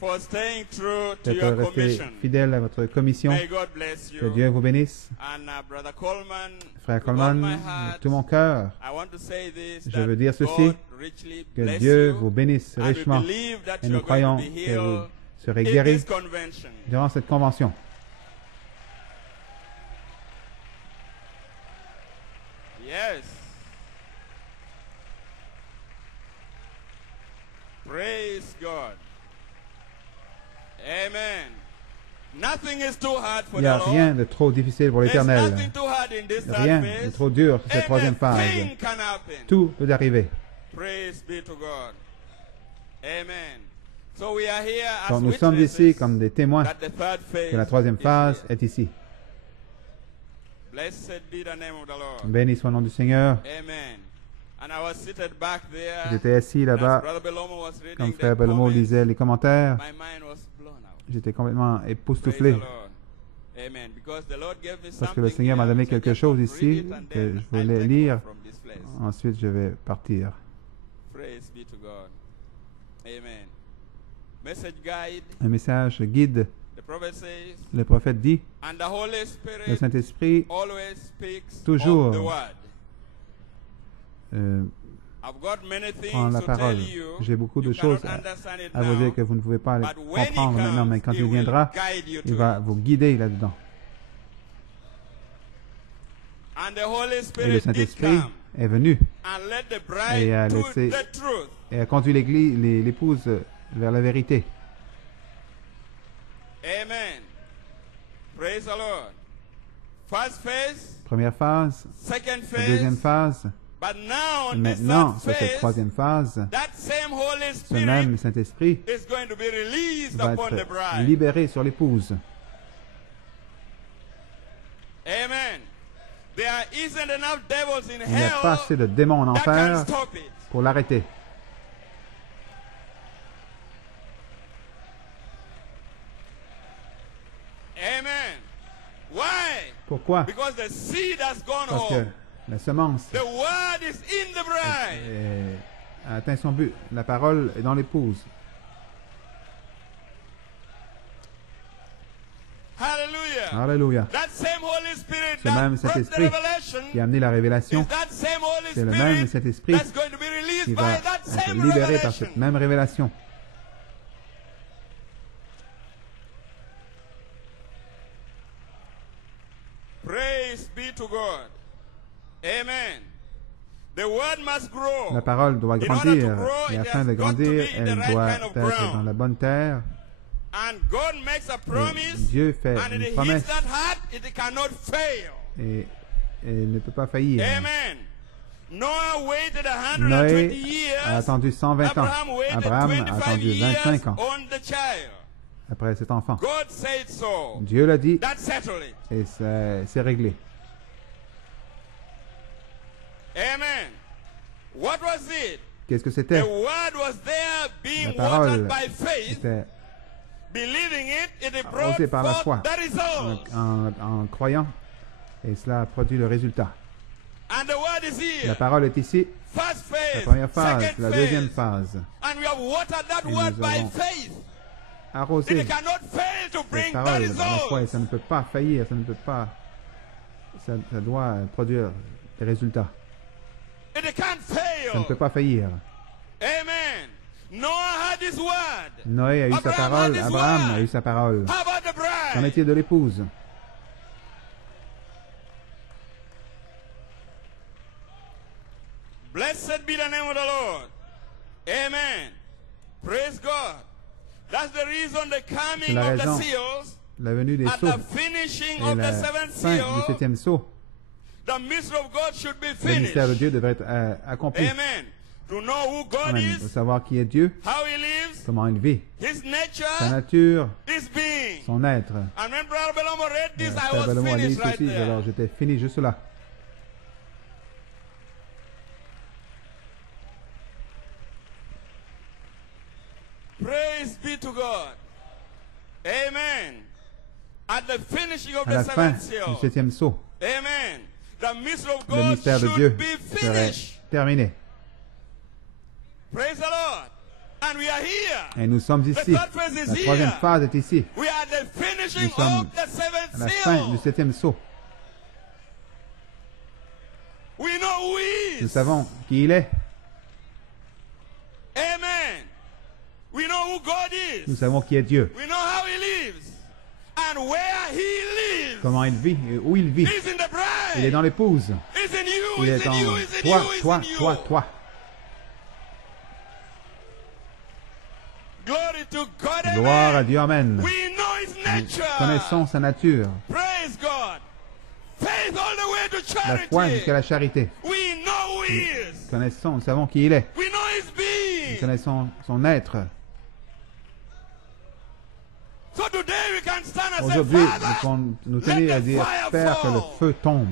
for staying true to d'être your resté commission. fidèle à votre commission. May God bless Que you. Dieu vous bénisse. And Brother Coleman, Frère with all Coleman, my de heart, tout mon cœur, I want to say this, je that veux dire ceci, God richly que bless Dieu you, vous bénisse and we richement. believe that Et you nous are going croyons to be que vous healed serez in guéris this convention. durant cette convention. Yes. Praise God. Amen. Nothing is too hard for Il n'y a the Lord. rien de trop difficile pour There's l'Éternel. nothing too hard in this Rien third de phase. trop dur sur cette troisième phase. Anything can happen. Tout peut arriver. Praise be to God. Amen. So we are here as Donc nous sommes ici witnesses comme des témoins that the third phase que la troisième is phase here. est ici. Blessed be the name of the Lord. Béni soit le nom du Seigneur. Amen. And I was seated back there. J'étais assis As là-bas, Brother Belomo was reading comme the Frère Bellomo comments, lisait les commentaires. my mind was blown out. J'étais complètement Praise époustouflé the Lord. Amen. Because the Lord gave me parce que le something Seigneur m'a here, donné so quelque just chose read ici it and que then je I'll voulais take lire. off from this place. Ensuite, je vais partir. Praise be to God. Amen. Message guide. Un message guide. The prophet says, Le prophète dit, and the Holy le Spirit Saint-Esprit always speaks toujours of the word. I've got many prend things la to tell parole. you. J'ai beaucoup de You choses cannot understand it à vous now, dire que vous ne pouvez pas but when he comprendre maintenant, mais quand comes, he il will viendra, guide you il to va it. vous guider là-dedans. And the Holy Et le Spirit did Saint-Esprit come est venu and led the et a bride to laissé the truth. et a conduit l'épouse vers la vérité. Amen. Praise the Lord. First phase, Première phase, second la deuxième phase, phase, but now et on this maintenant, third sur cette phase, troisième phase, that same Holy ce même Spirit Saint-Esprit is going to be released va upon the être bride. libéré sur l'épouse. Amen. There isn't enough devils in Il n'y a pas hell assez de démons en that can enfer stop it. pour l'arrêter. Amen. Why? Pourquoi? Because the seed has gone Parce que home. la semence The word is in the bride. a atteint son but. La parole est dans l'épouse. Hallelujah. Alléluia. That same Holy Spirit Ce même that brought the Saint-Esprit revelation qui a amené la révélation, is that same Holy c'est le même Spirit Saint-Esprit that's going to be released qui by va that être same libéré par revelation. cette même révélation. Praise be to God. Amen. The word must grow. La parole doit In order to grandir grow, et it afin has de got to grandir, be in the elle right doit kind of être dans ground. la bonne terre. And God makes a Et promise, Dieu fait and it une hits promesse that heart, it cannot fail. et elle ne peut pas faillir. Amen. Noah waited Noé 120 years. a attendu 120 ans. Abraham waited Abraham a 25 attendu years 25 ans on the child. après cet enfant. God said so. Dieu l'a dit That settled it. et c'est réglé. Amen. What was it? Qu'est-ce que The c'était? word was there being La parole watered by faith. était Believing it, it brought arrosée par la foi forth the result. en croyant et cela a produit le résultat. And the word is La here. parole est ici, First la phase, première phase, second la deuxième phase. phase. And we have watered that Et word nous by avons faith. Arrosé It cannot fail to cette bring the parole à la foi et result. ça ne peut pas faillir, ça ne peut pas, ça doit produire des résultats. It can't Ça ne peut fail. pas faillir. Amen. Noah had his word. Noé a eu sa Abraham parole, had his Abraham word. a eu sa parole. How about the Qu'en bride? est-il de l'épouse? Blessed be the name of the Lord. Amen. Praise God. That's the reason the C'est coming la of the raison, seals la venue des at sceaux the finishing et of the la seventh fin du seal septième sceau The mystery of God should be Le mystère de finished. Dieu devrait être accompli. Amen. To know who God Amen. De is, savoir qui est Dieu, how He lives, comment il vit, His sa nature, nature, His being. son être. And when Brother Belomo read this, I Frère was Bellomo a lu finished right ceci, there. alors j'étais fini juste là. Praise be to God. Amen. At the finishing of À la the fin seventh du seal. septième sceau, Amen. The mystery of le God mystère de should Dieu be serait finished. terminé. Praise the Lord. And we are here. Et nous sommes ici. The third phase is La troisième here. phase est ici, We are at the finishing Nous sommes of the seventh à la fin du seal. septième sceau. We know who He Nous is. savons qui il est. Amen. We know who God Nous is. savons qui est Dieu. We know how He lives. And where He lives. Comment il vit et où il vit. He's in the bride. Il est dans l'épouse. He's in you. Il He's est in en you. He's in toi, you. He's toi, in you. toi, toi. Glory to God. Gloire à Amen. Dieu. Amen. We know His nature. Connaissons sa nature. Praise God. Faith all the way to La foi charity. jusqu'à la charité. We know who He is. Connaissons, nous savons qui il est. We know His Nous being. connaissons son être. So today we can stand and say, Aujourd'hui, nous Father, pouvons nous tenir à dire, Père, que le feu tombe.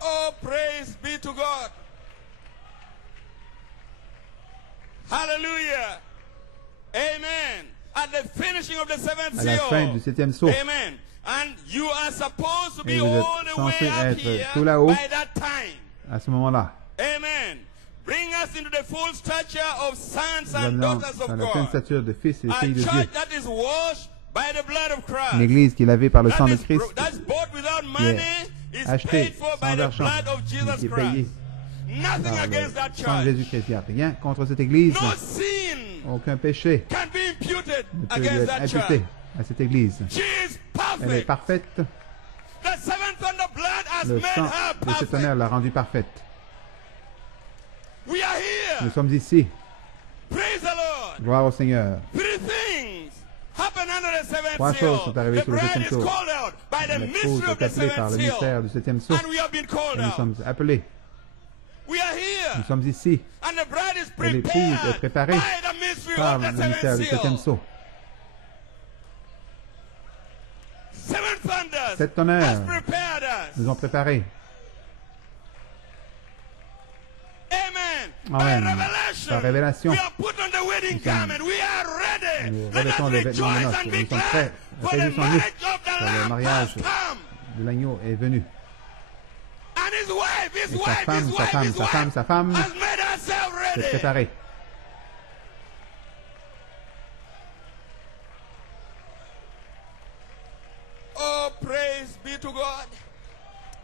oh, praise be to God. Hallelujah. Amen. At the finishing of the seventh À la seal. fin du septième sceau. Amen. And you are supposed to be Et vous êtes all the censé way up être here tout là-haut. by that time. À ce moment-là, Amen. Bring us into the full stature of sons nous and amenons daughters of dans la pleine God. stature de fils et de A filles de Dieu. church that is washed by the blood of Christ. Une église qui est lavée par le sang de Christ, That's bought without qui money, est is achetée paid for by sans the argent, blood of Jesus qui est payée Christ. Nothing par against that le sang de church. Jésus-Christ. Il n'y a rien contre cette église. No sin Aucun péché can be imputed ne peut lui against être that imputé church. à cette église. She is Elle est perfect. parfaite. The seventh thunder blood has Le made sang her de ce tonnerre perfect. l'a rendue parfaite. We are here. Nous sommes ici. Praise the Lord. Gloire au Seigneur. Three things happen under the seventh Trois seal. choses sont arrivées The sous le bride septième is sceau. called out by the L'épouse mystery of est the appelée par seventh le mystère seal. du septième sceau. And we have been called Et nous out. sommes appelés. We are here. Nous sommes ici. And the bride is Et l'épouse est prepared préparée by the mystery par of le the mystère seventh du septième seal. sceau. Seven thunders Sept tonnerres has prepared us. nous ont préparés. Amen. Amen. By revelation, Par révélation, we are put on the wedding garment. We are ready. nous Let us revêtons les vêtements de rejoice noces. and Nous be sommes prêts. glad, for the Réjouissons-nous, marriage of the car le Lamb mariage has come. de l'agneau est venu. And his wife, Et his sa wife, femme, his sa wife, femme, his sa femme, wife sa femme has made herself s'est ready. préparée. Oh, praise be to God.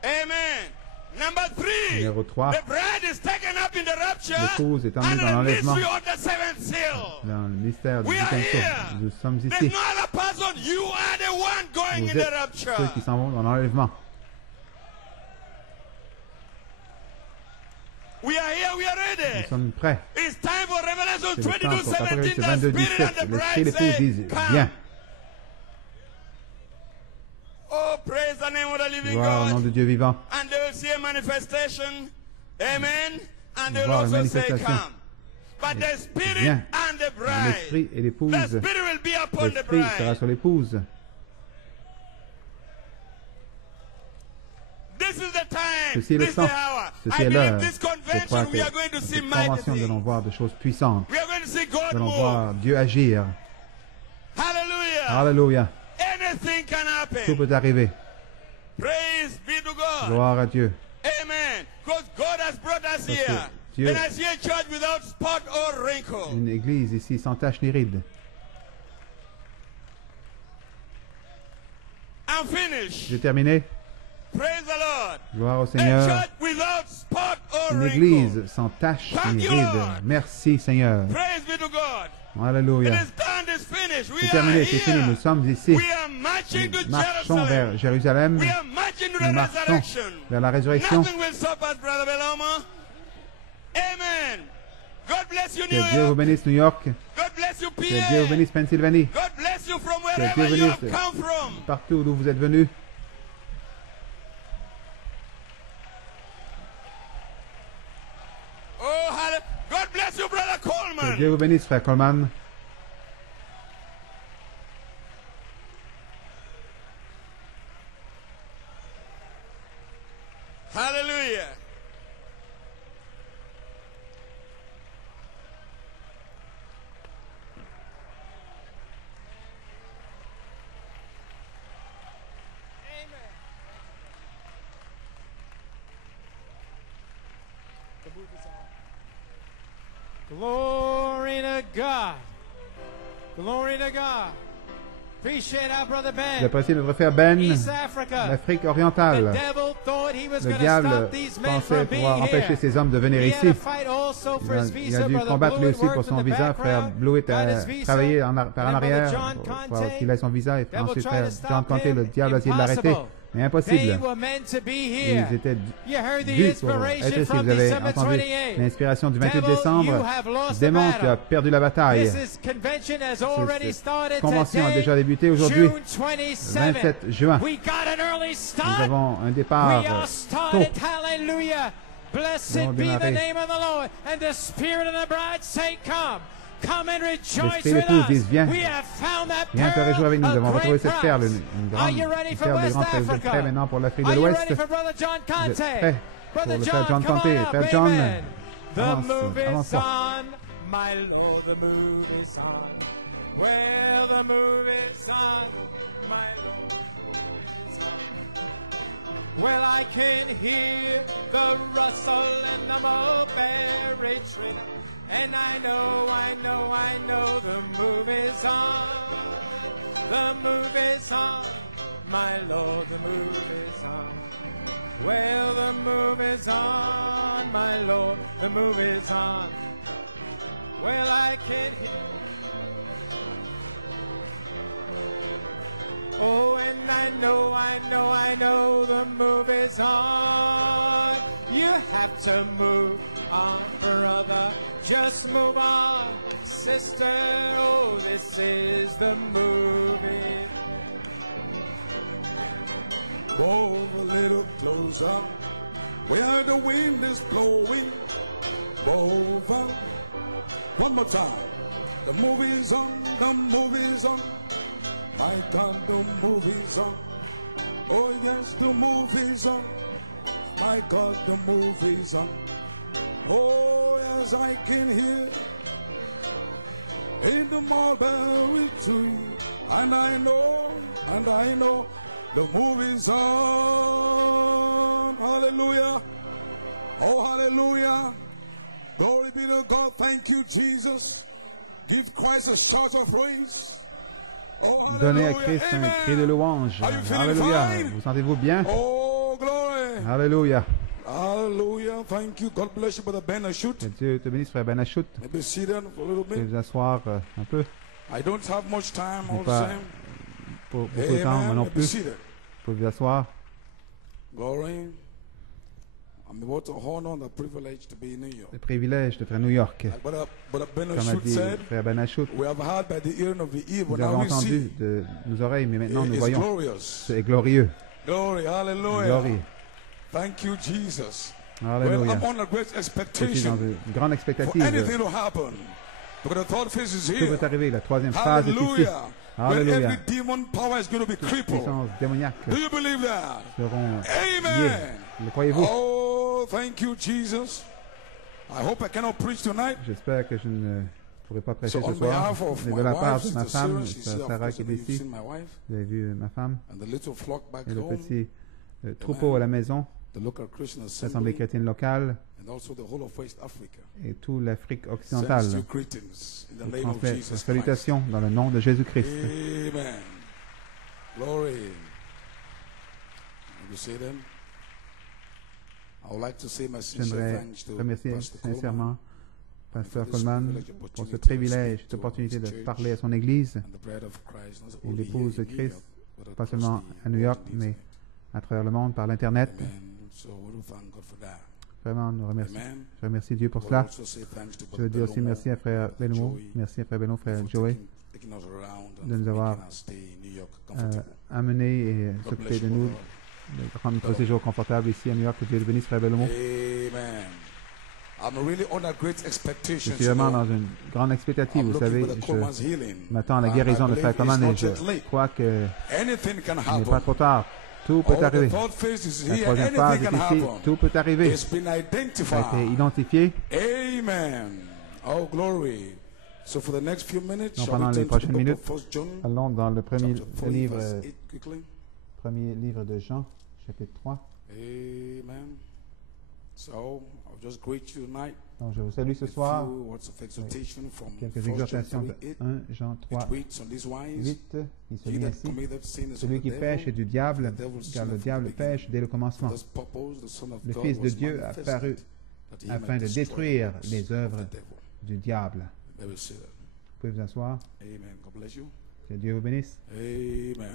Amen. Number 3. Numéro 3. The bride is taken up in the rapture L'épouse est emmenée and dans the l'enlèvement. mystery of the seventh seal. Dans le mystère du We are septième sceau. here. Nous sommes There's ici. no other person. You are the one going Vous in the êtes rapture. ceux qui s'en vont dans l'enlèvement. We are here. We are Nous ready. sommes prêts. It's time for Revelation C'est le temps 22, pour 17. Apocalypse The 22, Spirit 17. and the L'esprit et bride l'épouse say, disent, come. viens. Oh, praise the name of the living Gloire au nom God. de Dieu vivant. And they will see a manifestation. Amen. And they will Voir une also say, manifestation. come. But the Spirit Viens. and the bride. L'esprit et The l'épouse. Spirit will be upon the L'esprit sera bride. sur l'épouse. This is the time. Ceci est le This is temps. the hour. Ceci I est believe l'heure. this Je crois convention que we are going to see cette mighty convention, nous allons things. voir des choses puissantes. We are going to see God Nous allons move. voir Dieu agir. Hallelujah. Alléluia. Anything can Tout happen. peut arriver. Praise be to God. Gloire à Dieu. Amen. Because God has brought us here. Dieu- And I see a church without spot or wrinkle. Une église ici sans tache ni ride. I'm finished. J'ai terminé. Praise the Lord. Gloire au A Seigneur. church without spot or Une wrinkle. église sans tache Thank ni you, ride. Lord. Merci Seigneur. Praise be to God. It Alléluia. is done, it's finished. We C'est are terminé, c'est fini. Nous here. sommes ici. We are marching to Nous marchons Jerusalem. vers Jérusalem. We are marching to Nous the marchons resurrection. vers la résurrection. Nothing will stop us, Brother Beloma. Amen. God bless you, New Que Dieu vous York. bénisse New York. God bless you, Que Dieu vous PA. bénisse Pennsylvanie. God bless bless you from Que Dieu wherever you have bénisse come from. partout d'où vous êtes venus. Oh, God bless you, Brother Que Coleman. Dieu vous bénisse, frère Coleman. Hallelujah. Glory to God. Glory to God. Appreciate our brother Ben. J'apprécie notre frère Ben East Africa. d'Afrique The orientale. devil thought he was Le going to diable stop these men pensait from pouvoir being empêcher here. ces hommes de venir He had ici. to fight also for his Il a visa. dû Brother combattre lui Blewett aussi pour worked in son the visa. Frère background, Blewett got a his visa. travaillé par en And then arrière Brother John pour Conte, qu'il ait son visa. Et devil ensuite, tried frère to stop John Conte, him. le diable a essayé de l'arrêter. Impossible. Mais They impossible. were meant to be Ils here. étaient You heard the dus pour inspiration être ici. from Vous avez December entendu 28. l'inspiration du 28 Devil, you décembre. have lost the Démon, tu as battle. perdu la bataille. This convention has already Cette started convention a today, déjà débuté aujourd'hui, June 27. 27 juin. We got an early Nous start. avons un We départ are tôt. started. Hallelujah. Nous Blessed allons be the démarrer. name of the Lord. And the Spirit of the bride say, come. Come and rejoice L'esprit de with l'épouse dit, us. viens. We have found that Viens te réjouir avec nous. Nous pearl avons of retrouvé great cette perle, price. une Are grande you ready for perle de West grand prix. Vous êtes Africa? prêts maintenant pour l'Afrique de Are you l'Ouest? ready for Brother John Vous êtes Conte? prêts pour Brother le frère John come Conte? on up. Frère John, Amen. The avance, move is avance fort. on, my Lord, the move is on. Well, the move is on, my Lord, the move is on. Well, I can hear the rustle and the mulberry tree, and I know the move is on. The move is on, my Lord, the move is on. Well, the move is on, my Lord, the move is on. Well, I can hear. Oh, and I know the move is on. You have to move on, brother. Just move on, sister. Oh, this is the moving. Move a little closer, where the wind is blowing. Move on. One more time. The movie's on, the movie's on. My God, the movie's on. Oh yes, the movie's on. My God, the movie's on. Oh yes, I can hear in the mulberry tree, and I know the movie's on. Hallelujah. Oh, hallelujah. Glory be to God. Thank you, Jesus. Give Christ a shout of praise. Oh, Donnez à hallelujah. Christ un Amen. cri de louange. Are you feeling Alléluia. fine? Vous sentez-vous bien? Oh, glory. Alléluia. Hallelujah. Thank you. God bless you, Brother Ben Ashut. Que Dieu te bénisse, frère Ben Achout. Maybe sit down for a little Vous pouvez bit. vous asseoir un peu. I don't have much time all the pas same. Pour beaucoup de temps, moi Amen. non Maybe plus. seated. Vous pouvez vous asseoir. Glory. I'm about to honor the privilege to be in New York. Le privilège de faire New York. Like Brother Ben Comme a Ashut dit said, frère Ben Achout, we have heard by the ear of the ear, but nous avons now we entendu see. de nos oreilles, mais maintenant nous It's voyons. glorious. C'est glorieux. Glory. Hallelujah. Glorie. Thank you, Jesus. Well, Alléluia. I'm on a great Je suis dans expectation une grande for expectative. anything to happen. Because the third phase is Tout here. peut arriver. La troisième phase est ici. Hallelujah. Where Alléluia. every demon power is going to be crippled. Puissances démoniaques Do you believe that? seront Amen. liées. Le croyez-vous? Oh, thank you, Jesus. I hope I cannot preach tonight. J'espère que je ne pourrai pas prêcher So ce on soir. behalf of Mais my de la part wife, de ma Sister femme, Sarah, she's Sœur here, of Sarah course, qui est you've ici, seen my wife, vous avez vu ma femme, and the little flock back et le home, petit troupeau à la maison, the local Christian l'Assemblée Assembly, chrétienne locale and also the whole of West Africa. et toute l'Afrique Sends occidentale. you greetings in the Je name of transmets Jesus la Christ. salutation dans le nom de Jésus-Christ. Amen. Glory. You see them? I would like to say my sincere J'aimerais thanks to remercier Pastor Coleman sincèrement Pasteur for this Coleman privilege, pour ce opportunity to privilège, speak cette to opportunité de his church parler à son Église and the bride of Christ, not et only l'épouse de here in New Christ, York, but pas across seulement the à New York, world mais indeed. à travers le monde par l'Internet. Amen. So we will thank God for that. Vraiment, nous remercions. Amen. Je remercie Dieu pour We'll cela. also say thanks to Je veux Brother dire aussi Bellomo, merci à frère Belmo, Joey, merci à frère Belmo, frère for Joey, taking de nous avoir amenés et s'occuper de nous, de rendre notre séjour confortable ici à New York. Que Dieu le bénisse, Frère Bellomo. Amen. I'm really on a great Je expectation. suis vraiment dans une grande expectative. Vous savez, je m'attends à la guérison de Frère Coleman et je crois que Anything can il n'est pas happen. trop tard. Tout peut The arriver. third phase is La here. troisième phase Anything est can ici. happen. Tout peut arriver. It's been Ça a été identified. identifié. Amen. Oh, glory. So for the next few minutes, Donc shall pendant we les turn to the prochaines book minutes, of 1 John, allons dans le chapter 3, livre, verse 8, quickly. premier livre de Jean, chapitre 3. Amen. So I'll just greet you tonight. Donc je vous salue ce with soir. few words of exhortation from Quelques 1 John exhortations 3, de 8. 1 Jean 3, It reads on these wise. 8, qui se He lit that ainsi. committeth sin is of Celui the qui pêche est devil. du diable, The devil is car sin le from diable the beginning. pêche dès le commencement. For this purpose, the Son of Le God Fils de was Dieu a manifested, apparu that he afin might de destroy détruire the works les of œuvres the devil. du diable. Let me say that. Vous pouvez vous asseoir. Amen. God bless you. Que Dieu vous bénisse. Amen.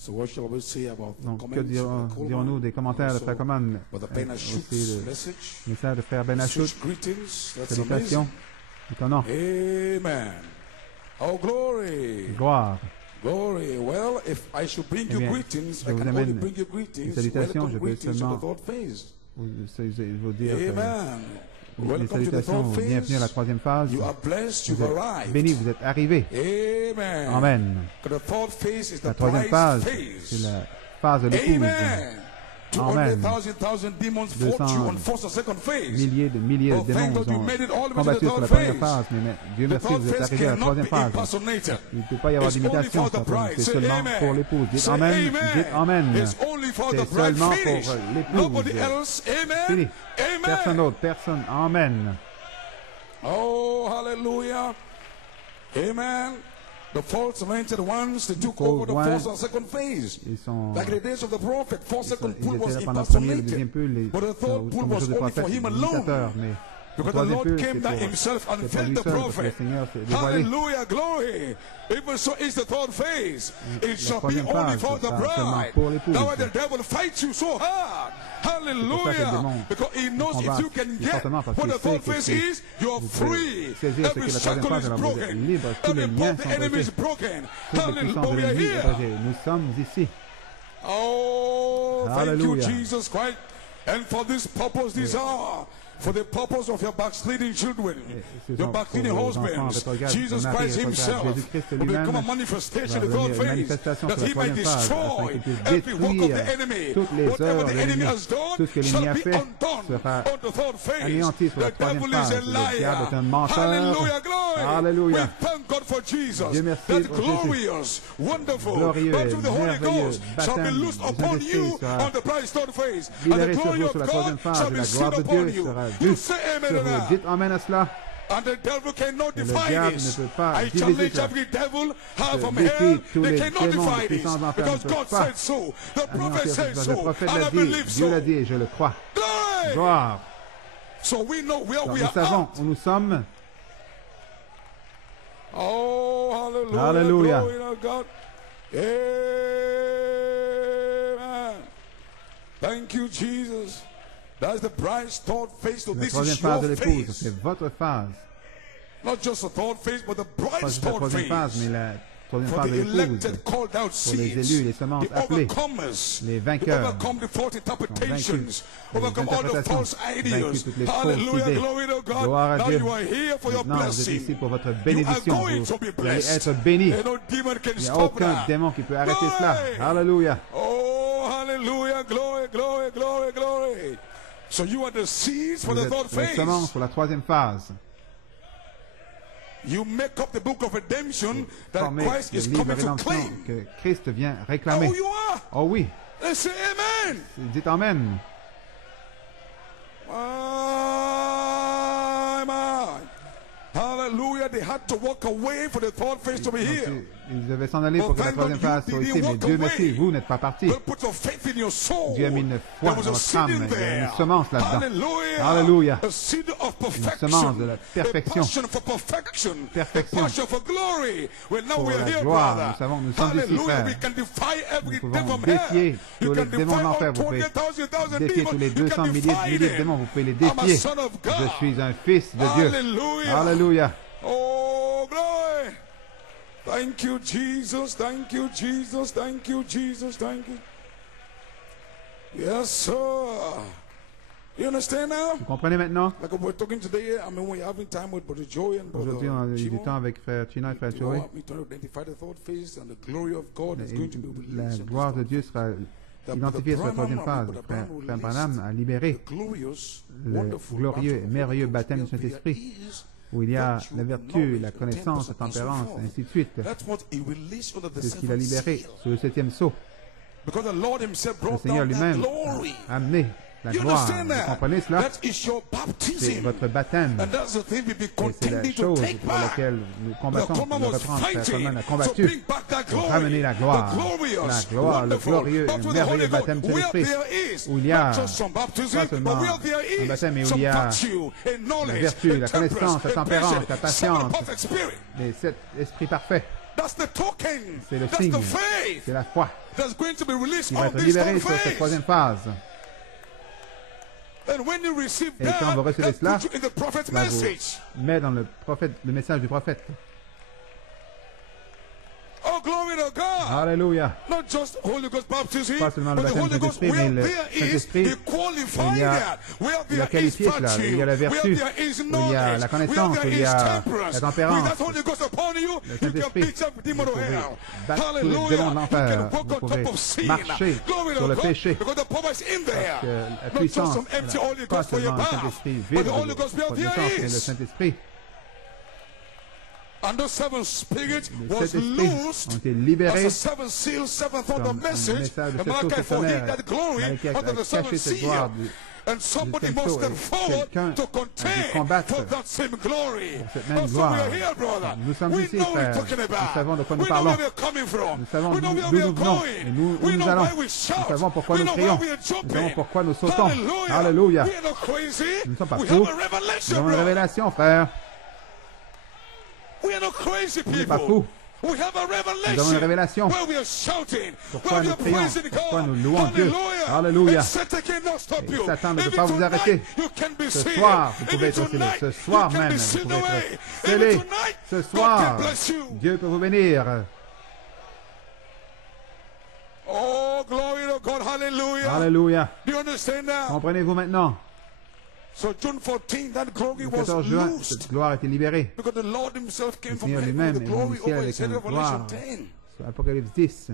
So what shall we say about the Donc, comments que of the Coleman? dirons-nous des commentaires de Also, Frère Coleman, Brother Ben aussi Ashut's le message. message de Frère Ben Ashut. Such greetings. That's Salutations. amazing. Étonnant. Amen. Oh, glory. Gloire. Glory. Well, if I should bring you bien, greetings, je I vous can only amène bring you greetings. salutations, Welcome je peux greetings to seulement the third phase. Vous dire que Amen. les Welcome to the salutations, third bienvenue à la phase. troisième phase. You are blessed. Vous You've êtes arrived. bénis, vous êtes arrivés. Amen. Amen. The third phase is La the troisième bride phase, phase. c'est la phase de l'épouse. Amen. Amen. 200,000 demons fought 200 you on first and second phase. Milliers de Oh, démons thank God vous you ont made it all the way to combattu the sur la third première phase. phase, mais Dieu The merci, third vous êtes phase arrivés à la cannot troisième be phase. impersonated. Il ne peut pas y avoir It's only d'imitation, for the bride. c'est Say seulement amen. pour l'épouse. Dites Say Amen, amen. dites Amen. It's only for the C'est bride. seulement Finish. pour l'épouse. Nobody else. Amen. Fini. Personne Amen. d'autre, personne. Amen. Oh, hallelujah. Amen. The false anointed ones, they took over the first and second phase. Ils sont... Like in the days of the prophet, first, second Ils pool was étaient là pendant le premier et le deuxième impersonated. pool, But the third pool comme was jour du only prophète, for him l'imitateur, alone. mais le Because the troisième Lord pool, came down c'est himself and pour filled lui the seul, parce que le prophet. Seigneur s'est dévoilé. Hallelujah, glory. Even so is the third phase. It shall be troisième only phase, for the ça sera seulement bride. pour l'épouse. That's why the devil fights you so hard. Hallelujah. Because he knows if you can get what the third phase is, you're free. Every shackle is broken. Every power of the enemy is broken. Hallelujah. We are here. Nous sommes ici. Oh, thank you, Hallelujah. Jesus Christ. And for this purpose, these are for the purpose of your backsliding children, your backsliding husbands. Jesus Christ himself will become a manifestation in the third phase, that he might destroy every work of the enemy. Whatever the enemy has done shall be undone on the third phase. The devil is a liar. Hallelujah, glory. Hallelujah. We thank God for Jesus. Dieu merci That pour glorious, wonderful, Glorieux baptism of the Holy merveilleux Ghost shall be baptême loosed du upon Saint-Esprit you sera on the bride's third phase. And the libéré sur glory vous of sur la God troisième phase, shall et be la seen gloire de upon Dieu you. sera You vue say amen sur to vous. that. Dites Amen à cela. And the devil cannot Et le defy diable this. ne peut pas I diviser challenge ça. every devil Je from défie hell. tous They les cannot démons, defy les this. puissances d'enfer ne Because peuvent God pas said so. The prophet anéantir said ce que le so. prophète And I l'a dit. believe Dieu l'a so. dit et je le crois. Glory. Gloire. So we know where Alors, we nous are savons at. où nous sommes. Oh, hallelujah. Hallelujah. Glory to God. Amen. Thank you, Jesus. That's the bride's third phase. So La this troisième is phase de your l'épouse, phase. c'est votre phase. Not just the third phase, but the Pas bride's juste la third troisième phase, mais phase. la troisième For phase the de l'épouse. elected, called out Pour les seeds, élus, les semences the appelées, overcomers, les the vainqueurs, overcome the false interpretations, les overcome all the interprétations, false vaincu ideas. toutes les fausses Hallelujah, idées. glory to God. Gloire à Now Dieu. you are here for your Maintenant, vous êtes ici blessing. pour votre You are bénédiction. going to be Vous allez blessed. être bénis. And no demon can Il n'y a stop aucun that. démon qui peut arrêter cela. Glory. Alléluia. Oh, hallelujah, glory, glory, glory, glory. So you are the seeds for Vous the third êtes les phase. semences pour la troisième phase. You make up the book of redemption that Formez Christ le is livre de coming to rédemption claim. que Christ vient réclamer. Oh, you are. Oh oui. Let's say amen. Dites Amen. Amen. Hallelujah. They had to walk away for the third phase to be here. Ils devaient s'en aller pour que la troisième phase soit ici, mais Dieu merci, vous n'êtes pas partis. Well, put your faith in your soul. Dieu a mis une foi There was dans a votre seed âme. in Il y a there. une semence là-dedans. Hallelujah. Alléluia. A seed of perfection. semence de la perfection. A passion for perfection. Perfection. A passion for glory. Well, now Pour we are la here, gloire, brother. nous savons, nous sommes ici, Hallelujah. frères. We can defy every Nous devil pouvons from hell. défier You tous can les démons defy d'enfer. all Vous pouvez 20,000 défier demons. tous les You can 200 milliers de defy milliers de them. démons. Vous pouvez les I'm a défier. son of God. Je suis un fils de Dieu. Hallelujah. Alléluia. Oh, glory. Thank you, Jesus. Thank you, Jesus. Thank you, Jesus. Thank you. Yes, sir. You understand now? Vous comprenez maintenant? Like we're talking today, I mean, we're having time with Brother Joey and Brother Aujourd'hui, on a eu du temps avec Frère Chino et Frère Joey. We try to identify the third phase and the glory of God is going to be La released. gloire de Dieu sera identifiée sur la troisième phase. Frère Branham a libéré le glorieux et merveilleux baptême du Saint-Esprit, où il y a la vertu, la connaissance, la tempérance, et ainsi de suite. C'est ce qu'il a libéré sur le 7e sceau. Le Seigneur lui-même a amené la gloire. Vous comprenez cela? C'est votre baptême. Et c'est la chose pour laquelle nous combattons, pour le reprendre. Frère Coleman a combattu pour ramener la gloire. La gloire, le glorieux et merveilleux baptême de l'Esprit, où il y a pas seulement un baptême, mais où il y a la vertu, la connaissance, la tempérance, la patience, et cet esprit parfait. C'est le signe, c'est la foi qui va être libérée sur cette troisième phase. Et quand vous recevez cela, cela vous met dans le message du prophète. Oh, glory to God. Alléluia. Not just Holy Ghost baptism, Pas seulement le but the baptême Holy du Ghost, Saint-Esprit, where mais le there is, Saint-Esprit, they qualify il y a that. Where il a there is qualifié cela. Il y a la virtue, vertu, where there is où il y a knowledge, la connaissance, where où il there y is a temperance. la tempérance. With that Holy Ghost upon you, Le you can Saint-Esprit, beat up demon vous of pouvez hell. battre tous les Hallelujah. démons You d'enfer. can walk Vous on pouvez top of sin. marcher Glory sur to le God, péché. because the power is in there. Parce que la Not just puissance, some empty Holy pas Ghost for your seulement le bath, Saint-Esprit but vide the Holy de Ghost where votre there naissance, mais le is. Saint-Esprit. And those seven spirits Les was sept esprits ont loosed été as libérés a seven seal, seventh on comme the un message. message de And cette source Malachi for hid tonnerre. that glory Malachi a under the seven caché cette gloire seal. du And somebody septième must sceau, step et forward quelqu'un to a dû contend combattre for that same glory. pour cette même Oh, so gloire. we are here, brother. Nous sommes We ici, know what we're frères. talking Nous about. savons de quoi nous We know parlons. where we're coming from. Nous savons We know d'où where we are nous venons going. et où We nous know allons. why we Nous shout. savons pourquoi We nous know why crions. we are Nous savons jumping. pourquoi nous sautons. Hallelujah. Alléluia. We are not crazy. Nous ne sommes pas We fous. have a Nous revelation, avons une brother. révélation, frère. We are not crazy On n'est pas people. fous. We have a Nous avons une revelation révélation. where we are shouting, Pourquoi where we nous are prions, praising pourquoi God. nous louons Dieu. Alléluia. And Satan cannot stop Et you. Satan ne peut Even pas vous tonight, arrêter. you can be Ce sealed. soir, vous pouvez Even être scellé. tonight, Ce soir you can même, be vous sealed pouvez away. être Even scellé. tonight, Ce God soir, can bless you. Dieu peut vous bénir. Oh, glory to God. Hallelujah. Alléluia. Do you understand now? Comprenez-vous maintenant? So June 14, that glory Le was 14 juin, loosed. cette gloire a été libérée. Because the Lord himself came Le from Seigneur heaven lui-même with est the venu glory du ciel over avec his head. une Revelation gloire. 10. Sur Apocalypse 10.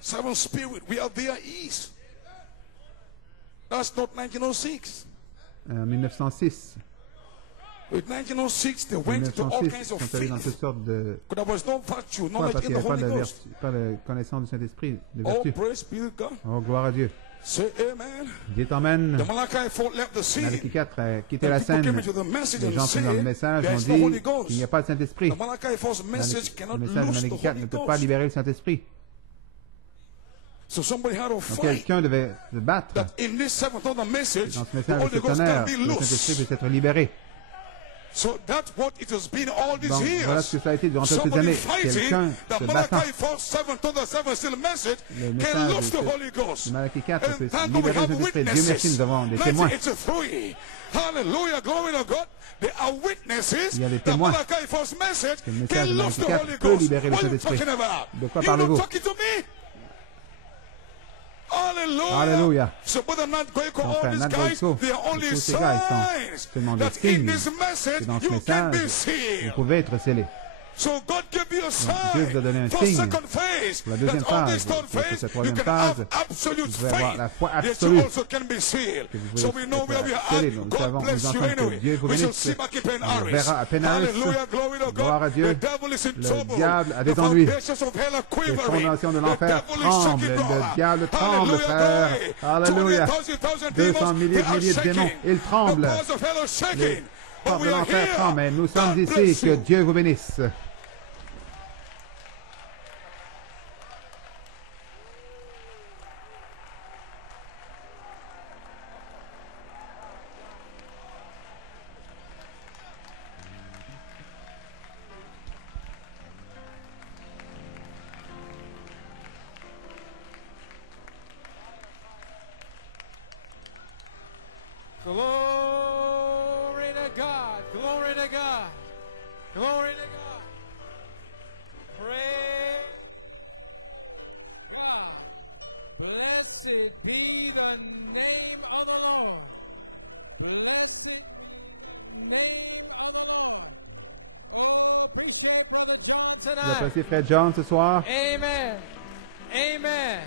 Seven spirit, we are there east. That's not 1906. En 1906. With 1906, they En went to all 1906, kinds ils of sont allés dans faith. toutes sortes de... But there was no virtue, Pourquoi? knowledge Parce in qu'il the n'y avait pas Holy de, Ghost. pas de connaissance du Saint-Esprit, de Oh, vertu. praise be to God. Oh, gloire à Dieu. Say amen. Dites Amen. The Malachi 4 left the scene. Malachi 4 a quitté la And people scène. came into the message Les and gens sont dans le said, message, there ont is no Holy dit Ghost. qu'il n'y a pas de Saint-Esprit. The Malachi 4 message Le cannot message de lose the Malachi 4 Holy ne peut pas Ghost. libérer le Saint-Esprit. So somebody had to Donc fight quelqu'un devait se battre. that in this seventh on the message, Dans ce the message Holy de Ghost tonnerre, can be le Saint-Esprit loose. peut être libéré. So that's what it has been all these Donc voilà ce years. que ça a été durant toutes ces Somebody années. fighting Quelqu'un that se battant. Malachi 4 7 to the 7 still message Le can message lose the de Holy Ghost. Malachi 4 And peut thank God we libérer le have Saint-Esprit. Dieu merci, nous avons des témoins. 1983. Hallelujah, glory to God. There are witnesses Il y a des that témoins. Malachi 4 message Le message can de lose the Malachi 4 Holy peut Ghost. libérer le What are you Saint-Esprit. talking about? De quoi You're not parlez-vous? talking to me. Hallelujah. Alléluia. So Brother Nat Goico, Mon all frère these Nat guys, Goico, they are only tous ces gars, ils signs sont seulement des that in signes this message que dans ce you can be message, vous sealed. pouvez être scellé. So God gave you a sign Dieu vous a donné un for signe second phase. pour la deuxième That on phase. this third Pour phase, cette you troisième can phase, have absolute vous pouvez avoir la foi faith that absolue. you also can be sealed. Que vous So pouvez we know where we être are scellé. at. Nous God savons, bless nous you entendons que anyway. Dieu vous We shall bénisse. see back in Pen On Harris. verra à Penaris. Hallelujah, glory to Gloire à God. Dieu. The devil is in Le trouble. diable a The des ennuis. foundations of hell are Les quivering. fondations de The l'enfer devil is tremblent. shaking, brother. Le diable tremble, Hallelujah, frère. glory. Alléluia. 200,000 200 demons, milliers they de are milliers de démons, shaking. ils The tremblent. powers of hell are shaking. But Porte we de are l'enfer here. tremble, mais nous sommes God ici. bless Que you. Dieu vous bénisse. Glory to God. Glory to God. Glory to God. Blessed be the name of the Lord. Vous appréciez Fred John ce soir? Amen. Amen.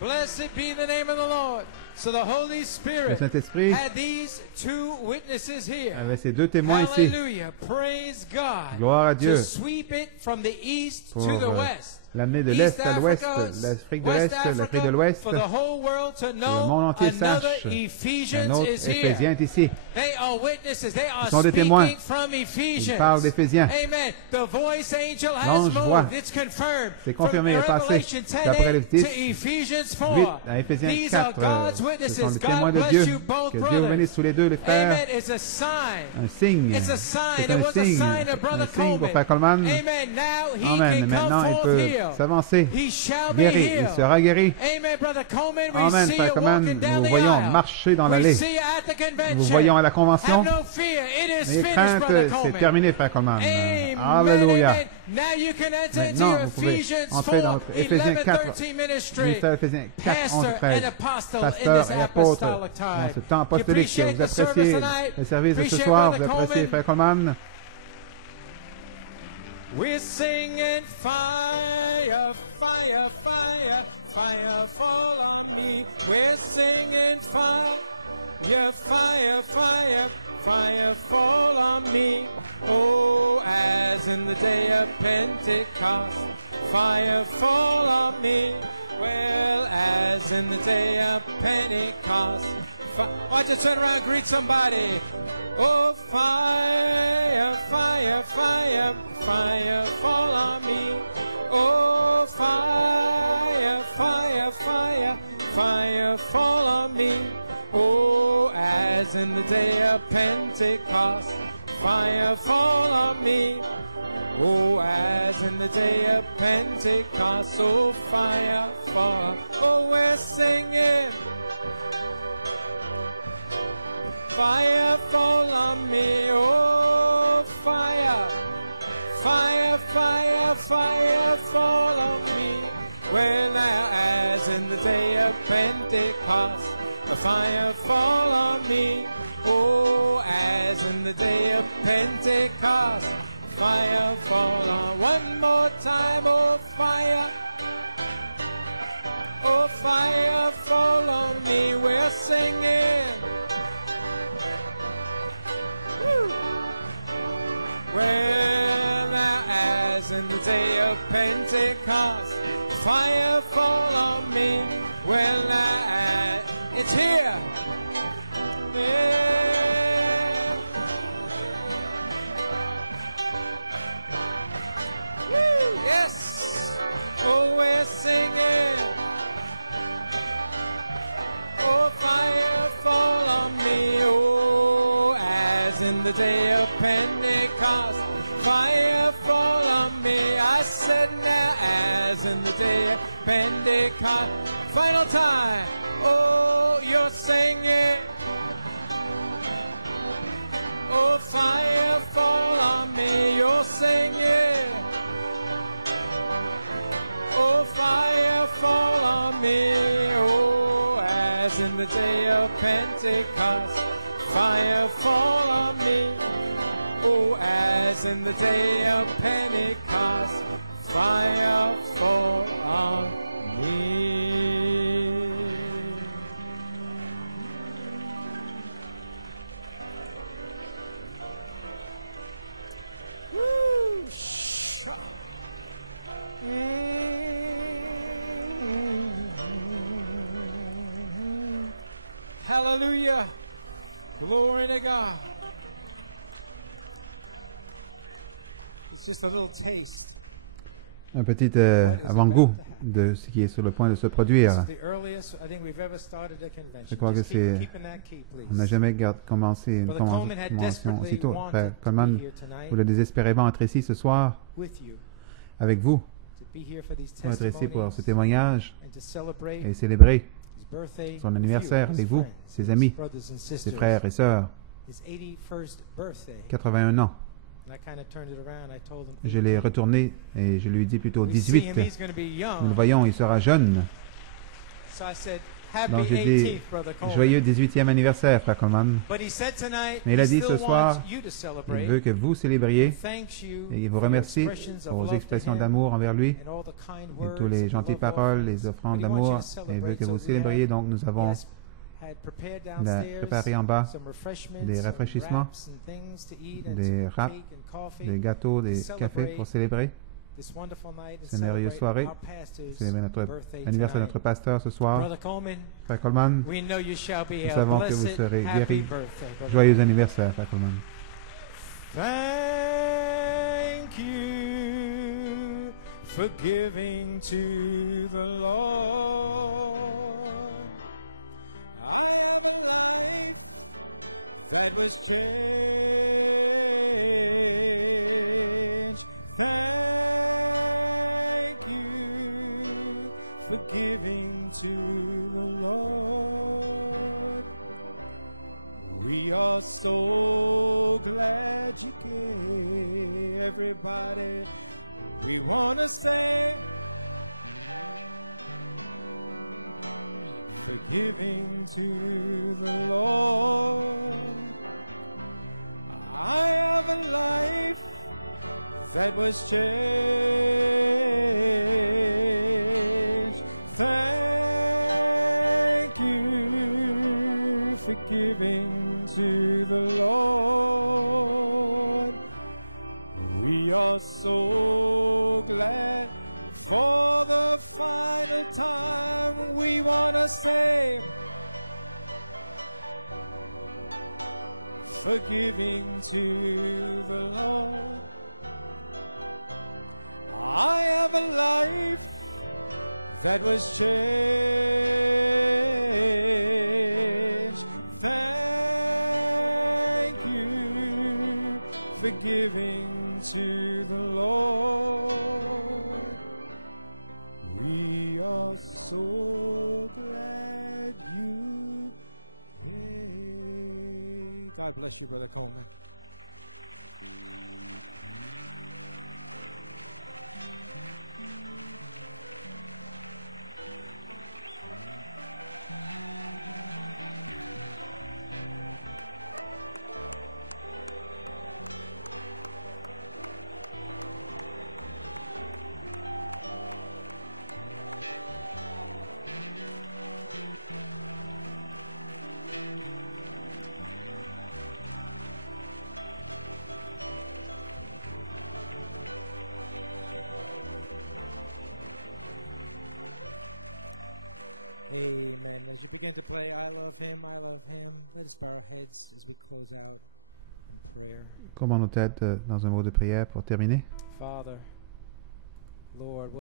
Blessed be the name of the Lord. So the Holy Le Spirit Saint-Esprit had these two witnesses here. avait ces deux témoins ici. Hallelujah. Praise God. Gloire à Dieu. To sweep it from the east Pour to the west. l'amener de l'Est à l'Ouest, l'Afrique de l'Est, l'Afrique de l'Ouest, for the whole world to que le know monde entier another sache qu'un Ephesians autre is Éphésien here. est ici. They are witnesses. They are Ils sont des témoins. speaking from Ephesians. Ils parlent d'Éphésiens. Amen. The voice angel has L'ange voit. moved. It's confirmed. C'est confirmé, il est From passé Revelation 10 d'après le 10, to Ephesians 4. 8 à Éphésiens These are 4. God's Ce sont witnesses. les témoins God de bless Dieu. you both, Que Dieu vous brothers. bénisse tous les deux, les frères. Amen. It's a sign. Un signe. It's a sign. C'est It un was a signe. sign of Brother Un signe pour Coleman. Frère Coleman. Amen. Now he Amen. can Maintenant, come il forth peut healed. s'avancer. He shall be Guéri. Il healed. sera guéri. Amen, Brother Coleman. We Amen, see Frère you Coleman. walking down Nous the voyons aisle. marcher dans We l'allée. see you at the convention. Nous voyons à la convention. Have no fear. It is N'ayez finished, crainte, Brother c'est Coleman. terminé, Frère Coleman. Amen. Alléluia. Amen. Now you can enter into Maintenant, your vous pouvez Ephesians entrer dans 4, votre Éphésiens 11, 4, 13 ministry. ministère Éphésiens 4, 11, Pastor 13, and apostle in pasteur this et apôtre apostolic dans time. ce temps You apostolique. appreciate Vous the service appréciez tonight? le service de ce Appreciate soir, vous Brother appréciez Coleman? Frère Coleman. We're singing fire, fire, fire, fire fall on me. We're singing fire, fire, fire, fire fall on me. Oh, as in the day of Pentecost, fire fall on me. Well, as in the day of Pentecost. Why don't you turn around and greet somebody? Oh, fire, fire, fire, fire fall on me. Oh, fire, fire, fire, fire fall on me. Oh, as in the day of Pentecost, fire fall on me. Oh, as in the day of Pentecost, oh, fire fall. Oh, we're singing. Fire fall on me, oh, fire. Fire, fire, fire fall on me. Well, now, as in the day of Pentecost, the fire fall on me. Oh, as in the day of Pentecost, fire fall on. One more time, oh, fire. Oh, fire fall on me. We're singing. Well, now, as in the day of Pentecost, fire fall on me. Well, now, it's here. Yeah. Woo, yes. Oh, we're singing. Oh, fire fall on me. Oh, as in the day of Pentecost, fire fall on me. I said now, as in the day of Pentecost. Final time. Oh, you're singing. Oh, fire fall on me. You're singing. Oh, fire fall on me. Oh, as in the day of Pentecost, fire fall on me. Oh, as in the day of Pentecost, fire fall on me. Woo! Hallelujah. Glory to God. It's just a little taste. Un petit avant-goût de ce qui est sur le point de se produire. It's the earliest I think we've ever started a convention. Je crois que Just c'est... keep in that key, please. On n'a jamais commencé une Brother Coleman had convention desperately aussitôt. wanted Frère to Coleman be here tonight voulait désespérément être ici ce soir with you, avec vous, to be here for these pour être ici pour testimonies ce témoignage and to celebrate et célébrer his birthday son with anniversaire you, his avec vous, friends, ses his amis, brothers and ses sisters. frères et sœurs. His 81st birthday. 81 ans. And I kind of turned it around. I told him, Je l'ai retourné et je lui ai dit plutôt we see 18. him, he's going to be Nous le young. voyons, il sera jeune. So I said, Donc j'ai dit, joyeux 18e anniversaire, frère Coleman. Mais il a dit ce soir, il veut que vous célébriez et il vous remercie pour vos expressions d'amour envers lui et toutes les gentilles paroles, les offrandes d'amour. Et il veut que vous célébriez. Donc nous avons préparé en bas des rafraîchissements, des wraps, des gâteaux, des cafés pour célébrer. C'est une merveilleuse soirée. C'est notre anniversaire de notre pasteur ce soir. Frère Coleman, nous savons que vous serez guéri. Joyeux anniversaire, Frère Coleman. Thank you for giving to the Lord. I have a life that was changed. Giving to the Lord. We are so glad you came, everybody. We want to say for giving to the Lord. I have a life that was changed. Thank you for giving to the Lord. We are so glad for the final time. We want to say for giving to the Lord. I have a life that was saved. Thank you for giving to the Lord. We are so glad you came. God bless you, Brother Coleman. Amen. As we begin to play, I love him, let's bow our heads as we close out prayer. Courbons nos têtes dans un mot de prière pour terminer. Father, Lord,